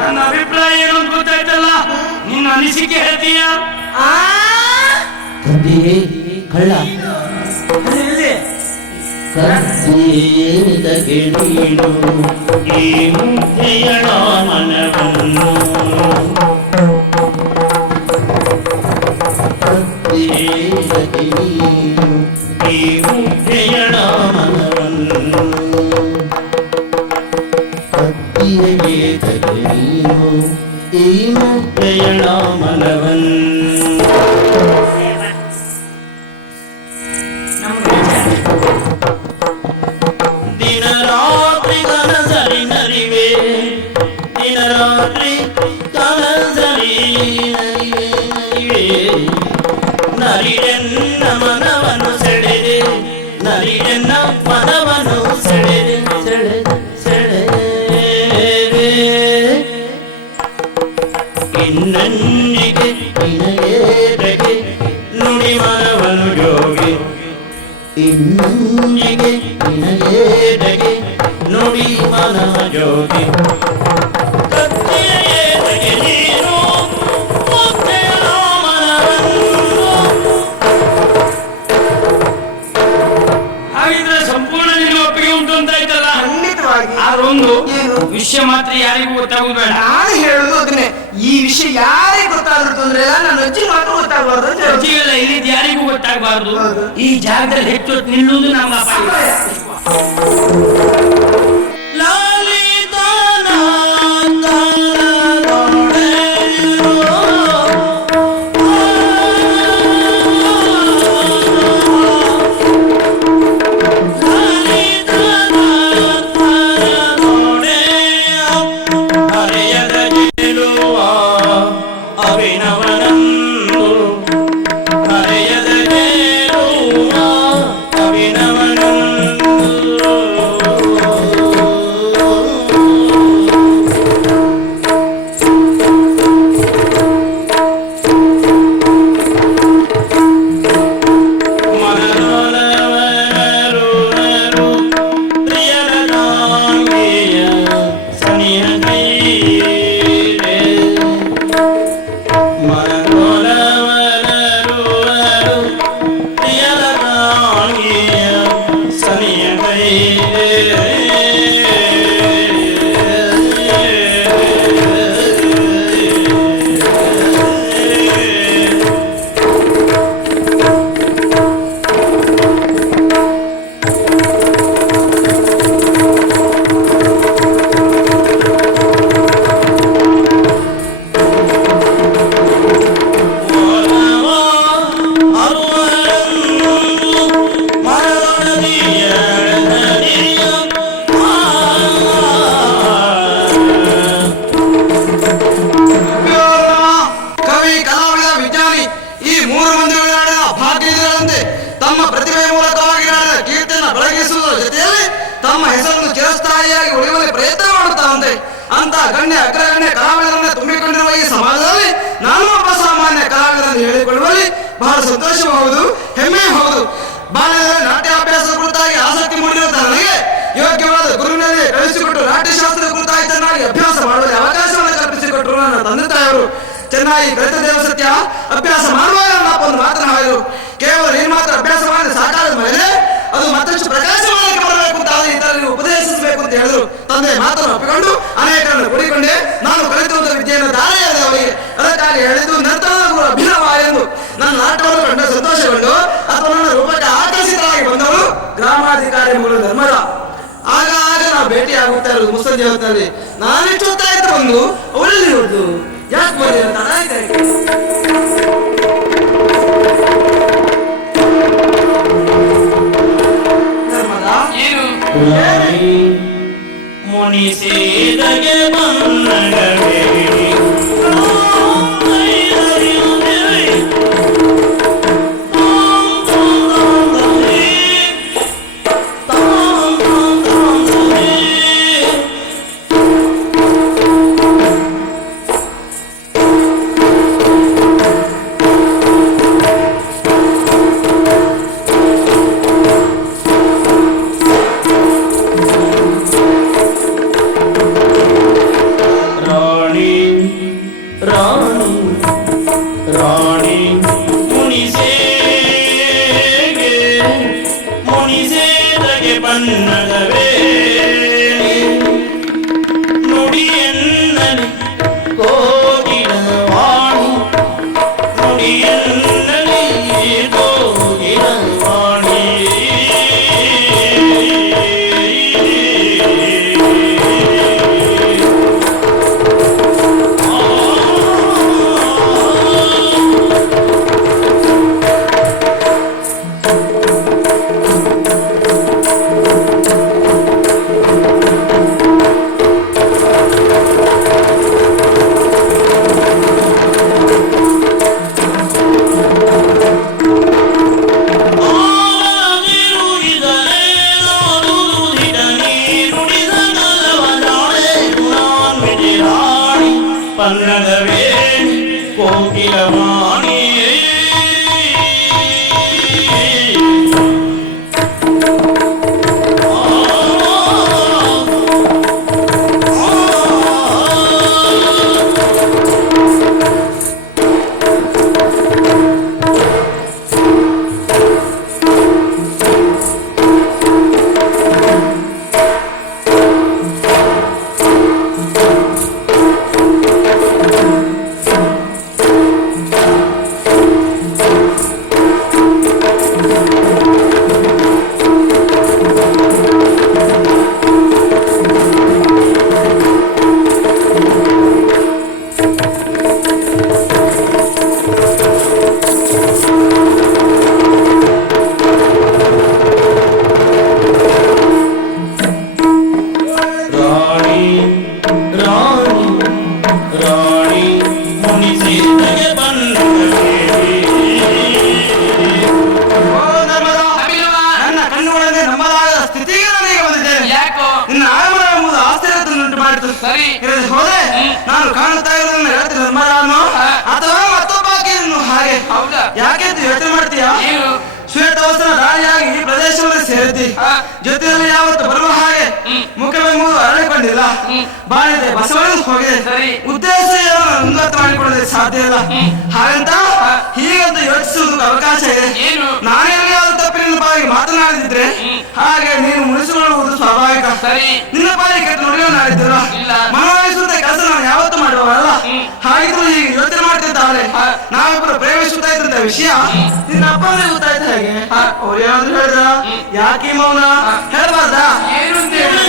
ನನ್ನ ಅಭಿಪ್ರಾಯ ಏನು ಅಂತ ಗೊತ್ತಾಯ್ತಲ್ಲ, ನಿನ್ನ ಅನಿಸಿಕೆ ಹೇಳ್ತೀಯ? ಕಳ್ಳ ಕದ್ದಿಯೇದಗೆ ನೀನು ಈ ಮುದ್ದೆಯಳ ಮನವನ್ನು. ಕದ್ದಿಯೇದಗೆ ನೀನು ಈ ಮುದ್ದೆಯಳ ಮನವನ್ನು. ಕದ್ದಿಯೇದಗೆ ನೀನು ಈ ಮುದ್ದೆಯಳ ಮನವನ್ನು. ದಿನರಾತ್ರಿ ಕನಸರಿ ನರಿವೆ, ದಿನರಾತ್ರಿ ಕನಸರಿ ನರಿವೆ. ನರಿರೆನ್ನ ಮನವನ್ನು ಸೆಳೆದೆ, ನರಿರೆನ್ನ ಮನವನ್ನು ಸೆಳೆದೆ, ಸೆಳೆದೆ ಸೆಳೆದೆ. ಇನ್ನಂಜಿಗೆ ನಿನಗೆ ನುಡಿ ಮನವನ್ನು ಜೋಗಿ ಇನ್ನಿಗೆ ನಿನಗೇದಗೆ ನುಡಿ ಮನ ಜ್ಯೋತಿ ಕತ್ತಿಯೇದಗೆ ನೀನು ಮುತ್ತೆಯ ಮನರಂದು. ಹಾಗಿದ್ರೆ ಸಂಪೂರ್ಣ ನಿನ್ನ ಒಪ್ಪಿಗೆ ಉಂಟು ಅಂತ ಆಯ್ತಲ್ಲ. ಖಂಡಿತವಾಗಿ. ಆದ್ರೊಂದು ಏನು? ವಿಷಯ ಮಾತ್ರ ಯಾರಿಗೂ ಗೊತ್ತಾಗುದು ಬೇಡ. ನಾನು ಹೇಳುದು ಅದನ್ನೇ, ಈ ವಿಷಯ ಯಾರಿಗೆ ಗೊತ್ತಾದ್ರೂ ತೊಂದ್ರೆ ಇಲ್ಲ, ನನ್ನ ಅಜ್ಜಿ ಮಾತ್ರ ಗೊತ್ತಾಗಬಾರ್ದು ಅಂತ ಹೇಳುದು. ಅಜ್ಜಿಗೆಲ್ಲ ಈ ರೀತಿ ಯಾರಿಗೂ ಗೊತ್ತಾಗಬಾರ್ದು. ಹೌದು. ಈ ಜಾಗದಲ್ಲಿ ಹೆಚ್ಚು ಹೊತ್ತು ನಿಲ್ಲುವುದು ನಮ್ಮ ಅಪಾಯ. ತಮ್ಮ ಪ್ರತಿಭೆ ಮೂಲಕವಾಗಿ ನಡೆದ ಕೀರ್ತಿಯನ್ನು ಬೆಳಗಿಸುವುದರ ಜೊತೆಯಲ್ಲಿ ತಮ್ಮ ಹೆಸರನ್ನು ಚಿರಸ್ಥಾಯಿಯಾಗಿ ಉಳಿಯುವಲ್ಲಿ ಪ್ರಯತ್ನ ಮಾಡುತ್ತಾವಂತೆ. ಅಂತ ಗಣ್ಯ ಅಗ್ರಗಣ್ಯ ಕಲಾವಿದರನ್ನು ತುಂಬಿಕೊಂಡಿರುವ ಈ ಸಮಾಜದಲ್ಲಿ ನಾನು ಒಬ್ಬ ಸಾಮಾನ್ಯ ಕಲಾವಿದರನ್ನು ಹೇಳಿಕೊಳ್ಳುವಲ್ಲಿ ಬಹಳ ಸಂತೋಷವೂ ಹೌದು, ಹೆಮ್ಮೆ ಹೌದು. ಬಾಲ್ಯದಲ್ಲಿ ನಾಟ್ಯಾಭ್ಯಾಸದ ಕುರಿತಾಗಿ ಆಸಕ್ತಿ ಮೂಡಿರುವ ನನಗೆ ಯೋಗ್ಯವಾದ ಗುರುವಿನಲ್ಲಿ ಕಳಿಸಿಕೊಟ್ಟು ನಾಟ್ಯಶಾಸ್ತ್ರದ ಕುರಿತಾಗಿ ಚೆನ್ನಾಗಿ ಅಭ್ಯಾಸ ಮಾಡುವ ಅವಕಾಶವನ್ನು ಕಲ್ಪಿಸಿಕೊಟ್ಟರು ನನ್ನ ತಂದೆ ತಾಯಿಯವರು. ಚೆನ್ನಾಗಿ ಕಲಿತ ದೇವಸತ್ಯ ಅಭ್ಯಾಸ ಮಾಡುವಾಗ ಒಂದು ಮಾತನ್ನು ಹೇಳಿದರು, ಕೇವಲ ನೀನು ಮಾತ್ರ ಅಭ್ಯಾಸ ಮಾಡಿ ಸಾಕಾದ ಮೇಲೆ ಅದು ಮತ್ತಷ್ಟು ಪ್ರಕಾಶಮಾನಕ್ಕೆ ಬರಬೇಕು ಅಂತ ಇತರರಿಗೆ ಉಪದೇಶಿಸಬೇಕು ಅಂತ ಹೇಳಿದ್ರು. ತಂದೆ ಮಾತನ್ನು ಒಪ್ಪಿಕೊಂಡು ಅನೇಕರನ್ನು ಕೂಡಿಕೊಂಡೆ. ನಾನು ಕಲಿತುವಂತ ವಿದ್ಯೆಯನ್ನು ದಾರಿಯಾದ ಅವರಿಗೆ. ಅದಕ್ಕಾಗಿ ಹೇಳಿದ್ದು ನರ್ತನದ ಗುರು ಅಭಿನವ ಎಂದು. ನನ್ನ ನಾಟಕವನ್ನು ಕಂಡು ಸಂತೋಷಗೊಂಡು ಅಥವಾ ನನ್ನ ರೂಪಕ್ಕೆ ಆಕರ್ಷಿತರಾಗಿ ಬಂದವರು ಗ್ರಾಮಾಧಿಕಾರಿ ಮೂಲ ಧರ್ಮದ. ಆಗ ನಾವು ಭೇಟಿಯಾಗುತ್ತಾ ಇರೋದು ಮುಸ್ಸಂಜೆ ಹೊತ್ತಲ್ಲಿ. ನಾನಿಷ್ಟು ಹೊತ್ತಾಯ್ತು ಬಂದು ಅವಳಲ್ಲಿ ಇರೋದು ಯಾಕೆ ಬರೀ ಅಂತ ಮುನಿಸಿದಗೆ ಬನ್ನಗಡೆ ಸರಿ. ಇರದೆ ಹೋದ್ರೆ ನಾನು ಕಾಣುತ್ತಾ ಇರೋದನ್ನ ಹೇಳ್ತೀನಿ ಧರ್ಮರಾಜನು ಅಥವಾ ಮತ್ತೊಬ್ಬ ಆಕೆಯನ್ನು ಹಾಗೆ ಹೌದಾ? ಯಾಕೆ ಅಂತ ಯೋಚನೆ ಮಾಡ್ತೀಯಾ? ಏನು? ಶ್ವೇತವಸ್ತ್ರ ದಾಳಿಯಾಗಿ ಈ ಪ್ರದೇಶವನ್ನು ಸೇರಿದ್ದಿ, ಜೊತೆಯಲ್ಲಿ ಯಾವತ್ತು ಬರುವ ಹಾಗೆ ಮುಖವೇ ಮೂರು ಅರಳಿಕೊಂಡಿಲ್ಲ, ಬಾಳಿದೆ ಬಸವಳಿದು ಹೋಗಿದೆ, ಸರಿ. ಉದ್ದೇಶ ಏನೋ ಮುಂಗತ್ತು ಮಾಡಿಕೊಳ್ಳೋದಕ್ಕೆ ಸಾಧ್ಯ ಇಲ್ಲ. ಹಾಗಂತ ಹೀಗಂತ ಯೋಚಿಸುವುದಕ್ಕೆ ಅವಕಾಶ ಇದೆ. ಏನು? ನಾನೆಲ್ಲಿ ಯಾವ್ದು ತಪ್ಪಿನ ಪಾಲಿಗೆ ಮಾತನಾಡಿದ್ರೆ ಹಾಗೆ ನೀನು ಮುನಿಸಿಕೊಳ್ಳುವುದು ಸ್ವಾಭಾವಿಕ. ಸರಿ. ನಿನ್ನ ಪಾಲಿಗೆ ಕೆಟ್ಟ ನುಡಿಯನ್ನಾಡಿದ್ದಿಲ್ಲ, ಇಲ್ಲ. ಮನವೊಲಿಸುವಂತ ಕೆಲಸ ನಾನು ಯಾವತ್ತೂ ಮಾಡುವಲ್ಲ. ಹಾಗಿದ್ರು ಈಗ ಯೋಚನೆ ಮಾಡ್ತಿದ್ದಾರೆ ನಾವಿಬ್ಬರು ಪ್ರೇಮಿಸುತ್ತಾ ಇದ್ದಂತ ವಿಷಯ ನಿನ್ನ ಅಪ್ಪನಿಗೆ ಗೊತ್ತಾಯ್ತು ಹೇಗೆ? ಅವ್ರು ಏನಾದ್ರು ಹೇಳಿದ್ರ? ಯಾಕೆ ಮೌನ ಹೇಳ್ಬಾರ್ದಾ? ಏನು ಅಂತ ಹೇಳಿ?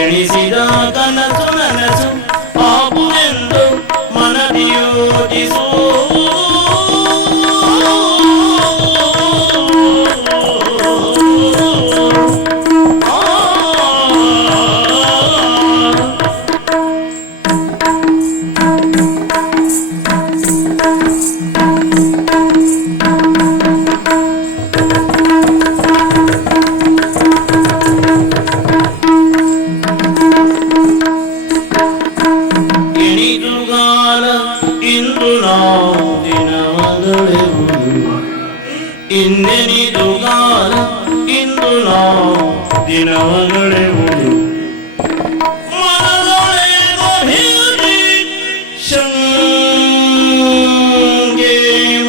ಎಣಿಸಿದ ಕನಸು ನನಸು ಆಗುವೆಂದು ಮನದಿ ಯೋಚಿಸು. ಇನ್ನೆನಿದುಗಾಲ ಇಂದು ನಾವು ದಿನವಗಳೆವುದು ಮನದೊಳೆದು ಹೀರಿ ಶಂಗೆ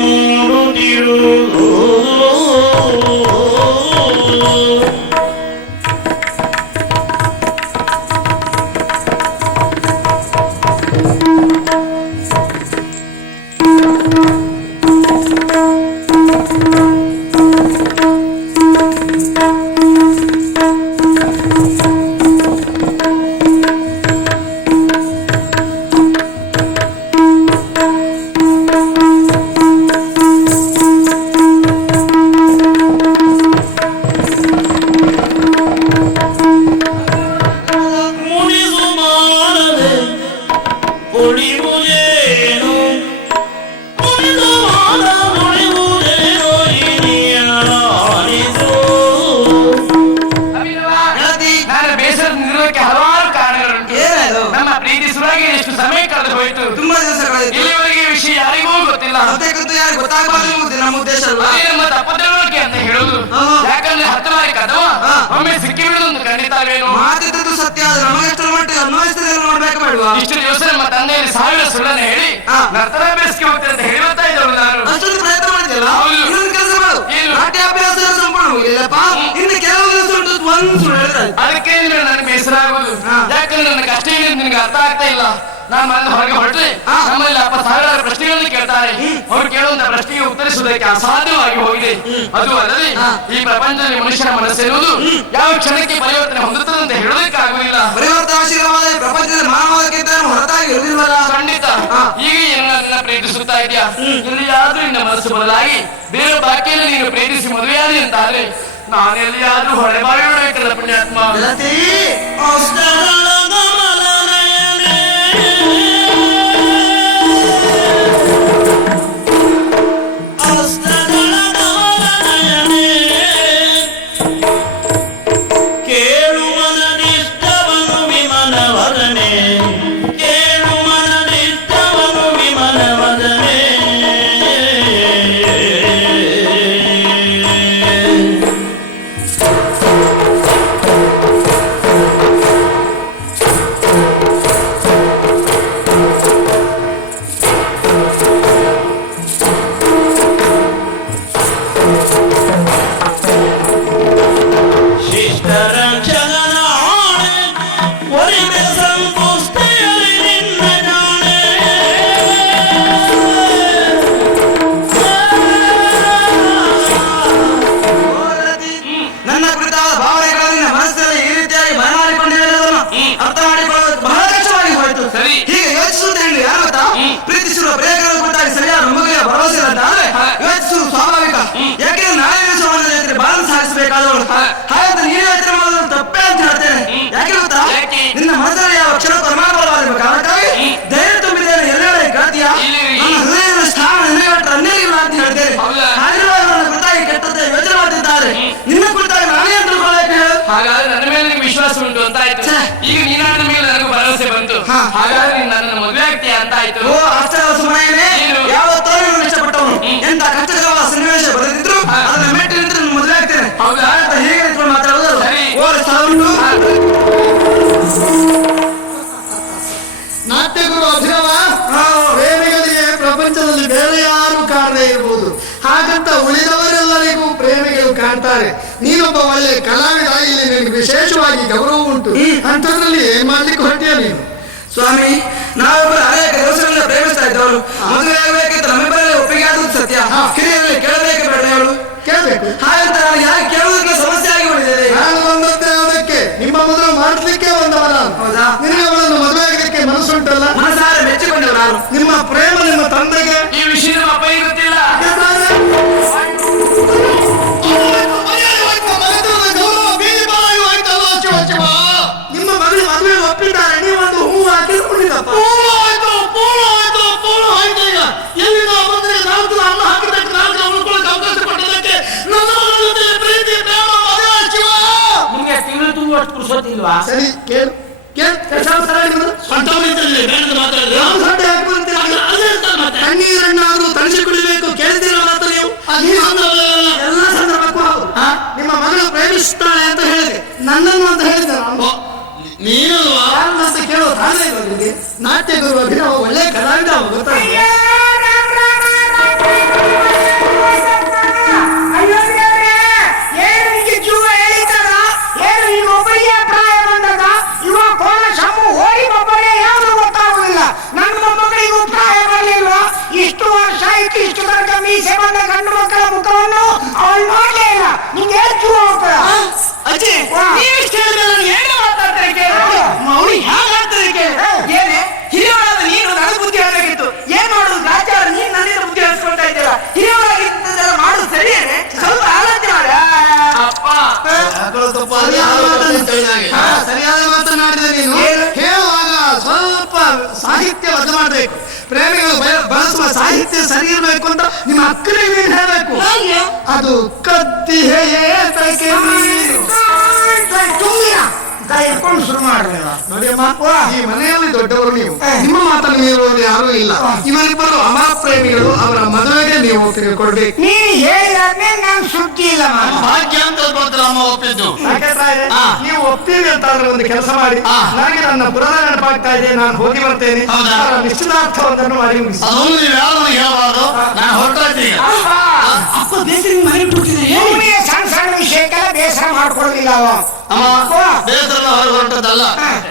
ಮೂಡುತ್ತಿರುವುದು. ನಮ್ಮ ಉದ್ದೇಶ ನಮ್ಮ ತಪ್ಪದಕ್ಕೆ ಅಂತ ಹೇಳುದು. ಯಾಕಂದ್ರೆ 10 ಬಾರಿ ಕದವ ಒಮ್ಮೆ ಸಿಕ್ಕಿ ಬಿಡುದು ಖಂಡಿತವೇನು ಮಾತಿದ್ದು ಸತ್ಯ ಆದ್ರೆ ನಮಗೆಷ್ಟರ ಮಟ್ಟಿಗೆ ಅನ್ವಯಿಸ್ತದೆ ನೋಡ್ಬೇಕು ಬೇಡವಾ? ಇಷ್ಟು ದಿವಸ ನಮ್ಮ ತಂದೆಯಲ್ಲಿ 1000 ಸುಳ್ಳನ್ನ ಹೇಳಿ ನರ್ತನಾಭ್ಯಾಸಕ್ಕೆ ಹೋಗ್ತೇನೆ ಅಂತ ಹೇಳ್ತಾ ಇದ್ದಳು ನಾನು. ಅಷ್ಟೊಂದು ಪ್ರಯತ್ನ ಮಾಡಿದ್ಯಲ್ಲ, ಇನ್ನೊಂದು ಕೆಲಸ ಮಾಡು. ನಾಟ್ಯಾಭ್ಯಾಸ ಸಂಪೂರ್ಣ ಹೋಗಿಲ್ಲಪ್ಪ, ಇನ್ನು ಕೆಲವು ದಿವಸ ಉಂಟು ಒಂದು ಸುಳ್ಳು ಹೇಳಿದ್ರೆ ಅದಕ್ಕೆ ನನಗೆ ಬೇಸರ ಆಗುದು. ಯಾಕಂದ್ರೆ ನನ್ನ ಕಷ್ಟ ಏನಿದೆ ನಿನಗೆ ಅರ್ಥ ಆಗ್ತಾ ಇಲ್ಲ. ನಾನು ಮನೆ ಹೊರಗೆ ಹೊರಟ್ರೆ ನಮ್ಮಲ್ಲಿ ಅಪ್ಪ ಸಾವಿರಾರು ಪ್ರಶ್ನೆಗಳನ್ನು ಕೇಳ್ತಾರೆ. ಅವ್ರು ಕೇಳುವಂತ ಪ್ರಶ್ನೆಗೆ ಉತ್ತರಿಸುವುದಕ್ಕೆ ಅಸಾಧ್ಯವಾಗಿ ಹೋಗಿದೆ. ಅದು ಅಲ್ಲದೆ ಈ ಪ್ರಪಂಚದಲ್ಲಿ ಮನುಷ್ಯನ ಮನಸ್ಸೆನ್ನುವುದು ಯಾವ ಕ್ಷಣಕ್ಕೆ ಪರಿವರ್ತನೆ ಹೊಂದುತ್ತದೆ ಅಂತ ಹೇಳೋದಕ್ಕೆ ಆಗುದಿಲ್ಲ. ಪರಿವರ್ತನಾಶೀಲವಾದ ಪ್ರಪಂಚದಲ್ಲಿ ಮಾನವಕ್ಕಿಂತ ಹೊರತಾಗಿ ಇರುವುದಿಲ್ಲ. ಖಂಡಿತ. ಈಗ ನನ್ನ ಪ್ರೀತಿಸುತ್ತಾ ಇದೆಯಾ? ಎಲ್ಲಿಯಾದ್ರೂ ನಿನ್ನ ಮನಸ್ಸು ಬದಲಾಗಿ ಬೇರೆ ಬಾಕಿಯಲ್ಲಿ ನೀನು ಪ್ರೀತಿಸಿ ಮದುವೆಯಾದಿ ಅಂತಾದ್ರೆ ನಾನೆಲ್ಲಿಯಾದ್ರೂ ಹೊಳೆ ಬಾಳಬೇಕಲ್ಲ ಪುಣ್ಯಾತ್ಮ. ಪ್ರೀತಿಸಿರುವ ಪ್ರೇಮಗಳನ್ನು ಕೊಟ್ಟಾಗ ಸರಿಯಾದ ಮಗುವಿನ ಭರವಸೆ ಅಂತ ಯೋಚಿಸುವ ಬೇಕಾದವಳು. ಹಾಗಂತ ನೀನು ಯೋಚನೆ ಮಾಡೋದು ತಪ್ಪೇ ಅಂತ ಹೇಳ್ತೇನೆ. ಯಾಕೆ ಗೊತ್ತಾ? ನಿನ್ನ ಮನಸ್ಸಲ್ಲಿ ಯಾವ ಕ್ಷಣ ಪರಮಾತ್ಮವಾದ ಕಾರಣಕ್ಕಾಗಿ ಧೈರ್ಯ ತುಂಬಿದ್ದೇನೆ. ಎಲ್ಲೆಡೆ ಕೇಳ್ತೀಯಾ? ನನ್ನ ಹೃದಯದ ಸ್ಥಾನ ನಿನಗಟ್ಟ ಅನ್ನೇಲಿಲ್ಲ ಅಂತ ಹೇಳ್ತೇನೆ. ಹಾಗಿರುವಾಗ ನನ್ನ ಕುರಿತಾಗಿ ಕೆಟ್ಟದ್ದೇ ಯೋಚನೆ ಮಾಡ್ತಿದ್ದಾರೆ. ನಿನ್ನ ಕುರಿತಾಗಿ ನಾನೇ ಅಂತ ತಿಳ್ಕೊಳ್ಳೋಕೆ ಹೇಳು. ಹಾಗಾದ್ರೆ ನನ್ನ ಮೇಲೆ ನಿಮ್ಗೆ ವಿಶ್ವಾಸ ಉಂಟು ಅಂತ ಆಯ್ತು. ಈಗ ನೀನಾದ ಮೇಲೆ ನನಗೂ ಭರವಸೆ ಬಂತು. ಹಾಗಾದ್ರೆ ನೀನು ನನ್ನನ್ನು ಮದುವೆ ಆಗ್ತೀಯ ಅಂತ ಆಯ್ತು. ಓ ಆಶ್ಚರ್ಯ ಸುಮ್ಮನೆ ಯಾವತ್ತೋ ನೀನು ಇಷ್ಟಪಟ್ಟವನು. ಎಂತ ಕಷ್ಟಕರವಾದ ಸನ್ನಿವೇಶ ಬರೆದಿದ್ರು ಅದನ್ನ ಮೆಟ್ಟಿ ನಿಂತು ನನ್ನ ಮದುವೆ ಆಗ್ತೇನೆ. ಹೌದಾ? ಹೀಗೆ ನಿಂತ್ಕೊಂಡು ಮಾತಾಡೋದು ಓ ಸ್ಥಳ ಉಂಟು. ನಾಟ್ಯಗುರು ಅಭಿನವ, ಪ್ರೇಮಿಗಳಿಗೆ ಪ್ರಪಂಚದಲ್ಲಿ ಬೇರೆ ಯಾರು ಕಾಣದೇ ಇರಬಹುದು, ಹಾಗಂತ ಉಳಿದವರೆಲ್ಲರಿಗೂ ಪ್ರೇಮಿಗಳು ಕಾಣ್ತಾರೆ. ನೀನೊಬ್ಬ ಒಳ್ಳೆ ಕಲಾವಿದ, ಇಲ್ಲಿ ನಿನಗೆ ವಿಶೇಷವಾಗಿ ಗೌರವ ಉಂಟು. ಅಂಥದ್ರಲ್ಲಿ ಏನ್ ಮಾಡ್ಲಿಕ್ಕೆ ಹೊರಟಿಯ ನೀನು? ಸ್ವಾಮಿ, ನಾವಿಬ್ಬರು ಅನೇಕ ದಿವಸಗಳಿಂದ ಪ್ರೇಮಿಸ್ತಾ ಇದ್ದವರು. ಮದುವೆ ಆಗಬೇಕಿಂತ ನಮ್ಮಿಬ್ಬರಲ್ಲಿ ಒಪ್ಪಿಗೆ ಆದದ್ದು ಸತ್ಯ. ಹಿರಿಯರಲ್ಲಿ ಕೇಳಬೇಕು ಬೇಡ ಹೇಳು? ಕೇಳ್ಬೇಕು. ಹಾಗಂತ ನಾನು ಯಾಕೆ ಕೇಳೋದಕ್ಕೆ ಸಮಸ್ಯೆ ಆಗಿ ಉಳಿದಿದೆ. ನಾನು ಬಂದದ್ದೇ ಅದಕ್ಕೆ, ನಿಮ್ಮ ಮದುವೆ ಮಾಡಿಸ್ಲಿಕ್ಕೆ ಬಂದವ ನಾನು. ಹೌದಾ? ನಿನಗೆ ಅವಳನ್ನು ಮದುವೆ ಆಗಲಿಕ್ಕೆ ಮನಸ್ಸುಂಟಲ್ಲ? ಮನಸಾರೆ ಮೆಚ್ಚಿಕೊಂಡೆವು ನಾನು. ನಿಮ್ಮ ಪ್ರೇಮ ನಿಮ್ಮ ತಂದೆಗೆ ಈ ವಿಷಯ ನಮ್ಮ ಅಪ್ಪನಿಗೆ ಗೊತ್ತಿಲ್ಲ. ನಿಮ್ಮ ಮಗಳು ಮದುವೆ ಒಪ್ಪಿದ್ದಾರೆ, ನೀವೊಂದು ಹೂ ಹಾಕಿಕೊಂಡಿದ್ದಪ್ಪ. ಅನ್ನ ಹಾಕಿದ್ದಕ್ಕೆ ನಾಲ್ಕು ಉಳ್ಕೊಳ್ಳೋಕೆ ಅವಕಾಶ ಕೊಟ್ಟಿದ್ದಕ್ಕೆ ನನ್ನ ಮಗಳ ಜೊತೆ ಪ್ರೀತಿ ಪ್ರೇಮ ಮದುವೆ ಶಿವ. ನಿಮ್ಗೆ ತಿಂಗಳು ತುಂಬುವಷ್ಟು ಪುರುಷೋತಿಲ್ವಾ? ಸರಿ ಕೇಳು ಕಣ್ಣೀರನ್ನಾದ್ರೂ ತಣಿಸಿ ಕುಡಿಬೇಕು. ಕೇಳ್ತೀರ ಮಾತ್ರ ನೀವು? ಎಲ್ಲ ಸಂದರ್ಭಕ್ಕೂ ಹೌದು. ನಿಮ್ಮ ಮಗಳು ಪ್ರೇಮಿಸ್ತಾಳೆ ಅಂತ ಹೇಳಿದೆ, ನನ್ನನ್ನು ಅಂತ ಹೇಳಿದೆ ನೀನು ಅಂತ ಕೇಳೋ ತಾನೇ ಬಂದಿದೆ. ನಾಟ್ಯ ಗುರು ಅಭಿನವ ಒಳ್ಳೆ ಕಲಾವಿದ ಗೊತ್ತಾಗಿದೆ. ಇಷ್ಟು ವರ್ಷ ಆಯ್ತು, ಇಷ್ಟು ತನಕ ಮೀಸೆ ಬಂದ ಗಂಡು ಮಕ್ಕಳ ಮುಖವನ್ನು ಅವಳು ನೋಡ್ಲೇ ಇಲ್ಲ. ನಿಂಗೆ ಹೆಚ್ಚು ಹೋಗ್ತದ ಅಜ್ಜಿ, ನೀವಿಷ್ಟು ಹೇಳಿದ್ರೆ ನಾನು ಏನು ಮಾತಾಡ್ತಾರೆ ಕೇಳು. ಅವಳು ಹೇಗೆ ಆಗ್ತದೆ ಕೇಳು. ಏನೇ ಹಿರಿಯವರಾದ ನೀನು ನನಗೆ ಬುದ್ಧಿ ಹೇಳಬೇಕಿತ್ತು. ಏನ್ ಮಾಡುದು ರಾಜ್ಯ, ನೀನು ನನ್ನಿಂದ ಬುದ್ಧಿ ಹೇಳಿಸ್ಕೊಳ್ತಾ ಇದ್ದೀರಾ? ಹಿರಿಯವರಾಗಿದ್ದೆಲ್ಲ ಮಾಡುದು ಸರಿಯೇನೆ? ಸ್ವಲ್ಪ ಆಲೋಚನೆ ಮಾಡ. ಅಪ್ಪ ಸರಿಯಾದ ಮಾತನಾಡಿದ ನೀನು. ಹೇಳುವಾಗ ಸ್ವಲ್ಪ ಸಾಹಿತ್ಯ ಬದ್ಧ ಮಾಡಬೇಕು. ಪ್ರೇಮಿಗಳು ಬಳಸುವ ಸಾಹಿತ್ಯ ಸರಿ ಇರಬೇಕು ಅಂತ ನಿಮ್ಮ ಅಕ್ಕನಿಗೆ ನೀನು ಹೇಳಬೇಕು. ಅದು ಕತ್ತಿಹೆಯೇ ಎತ್ಕೊಂಡು ಶುರು ಮಾಡಲಿಲ್ಲ. ನೋಡಿಯಮ್ಮ, ಈ ಮನೆಯಲ್ಲಿ ದೊಡ್ಡವರು ನೀವು, ನಿಮ್ಮ ಮಾತನ್ನು ಮೀರುವವರು ಯಾರೂ ಇಲ್ಲ. ಇವರಿಬ್ಬರು ಅಮರ ಪ್ರೇಮಿಗಳು, ಅವರ ಮದುವೆಗೆ ನೀವು ಕೊಡ್ಬೇಕು. ನೀನು ಹೇಳಿದಾದ್ಮೇಲೆ ನಾನು ಸುದ್ದಿ ಇಲ್ಲ. ಭಾಗ್ಯ ಅಂತ ಅಮ್ಮ ಒಪ್ಪಿದ್ದು. ನೀವು ಒಪ್ತೀವಿ ಅಂತ ಆದ್ರೆ ಒಂದು ಕೆಲಸ ಮಾಡಿ, ನನಗೆ ನನ್ನ ಪುರಾಣ ನೆನಪಾಗ್ತಾ ಇದೆ, ನಾನು ಹೋಗಿ ಬರ್ತೇನೆ. ನಿಶ್ಚಿತಾರ್ಥವನ್ನು ಮಾಡಿ ಮುಗಿಸಿ. ಅಪ್ಪ ಬೇಸರ ಮಾಡಿಬಿಟ್ಟಿದೆ. ಸಣ್ಣ ಸಣ್ಣ ವಿಷಯಕ್ಕೆಲ್ಲ ಬೇಸರ ಮಾಡ್ಕೊಳ್ಳೋದಿಲ್ಲ ಅವ. ಬೇಸರ ಹೊರಟದಲ್ಲ,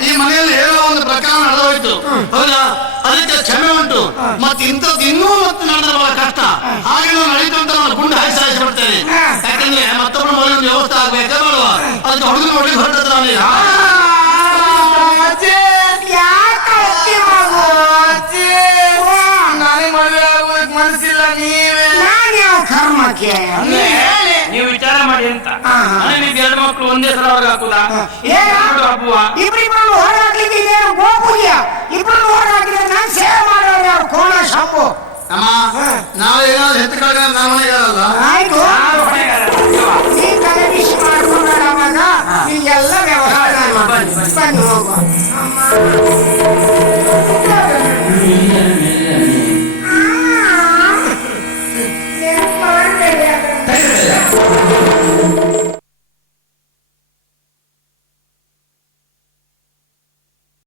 ಈ ಮನೆಯಲ್ಲಿ ಹೇಳೋ ಒಂದು ಪ್ರಕರಣ ನಡೆದೋಯ್ತು. ಹೌದಾ? ಅದಕ್ಕೆ ಕ್ಷಮೆ ಉಂಟು. ಮತ್ತೆ ಇಂಥದ್ದು ಇನ್ನೂ ಮತ್ತೆ ನಡೆದ್ರೆ ಬಹಳ ಕಷ್ಟ. ಹಾಗೆ ನಾವು ನಡೀತು ಅಂತ ನಾನು ಗುಂಡು ಹಾಯಿಸಿ ಬಿಡ್ತೇನೆ. ಯಾಕಂದ್ರೆ ಮತ್ತೊಬ್ಬರ ಮನೆ ಒಂದು ವ್ಯವಸ್ಥೆ ಆಗ್ಬೇಕಾ ಮಾಡುವ, ಅದಕ್ಕೆ ಹುಡುಗ ನೋಡಿ ಹೊರಟದ ನಾನು. ನಾನೇ ಮದುವೆ ಆಗೋದಕ್ಕೆ ಮನಸ್ಸಿಲ್ಲ. ನೀವೇ ನಾನು ಯಾವ ಕರ್ಮಕ್ಕೆ ನೀವು ವಿಚಾರ ಮಾಡಿ ಅಂತ. ನನಗೆ ಎರಡು ಮಕ್ಕಳು ಒಂದೇ ಸಲ ಹೊರಗೆ ಹಾಕುದಾ? ಹಬ್ಬುವ ಇಬ್ಬರಿಬ್ಬರು ಹೊರಗಾಕ್ಲಿಕ್ಕೆ ಇದೇನು ಗೋಪೂಜೆ? ಇಬ್ಬರು ಹೊರಗಾಕಿದ್ರೆ ನಾನು ಸೇವೆ ಮಾಡೋರು ಯಾರು? ಕೋಣ ಶಾಪು. ಅಮ್ಮ, ನಾವೇನಾದ್ರು ಹೆತ್ತು ಕಡೆ ನಾವು ಮನೆಗಾರಲ್ಲ. ಆಯ್ತು, ನೀ ತಲೆ ಬಿಸಿ ಮಾಡ್ಕೊಂಡ್ರೆ ಅವಾಗ ನಿಂಗೆಲ್ಲ ವ್ಯವಹಾರ ಬನ್ನಿ ಹೋಗುವ.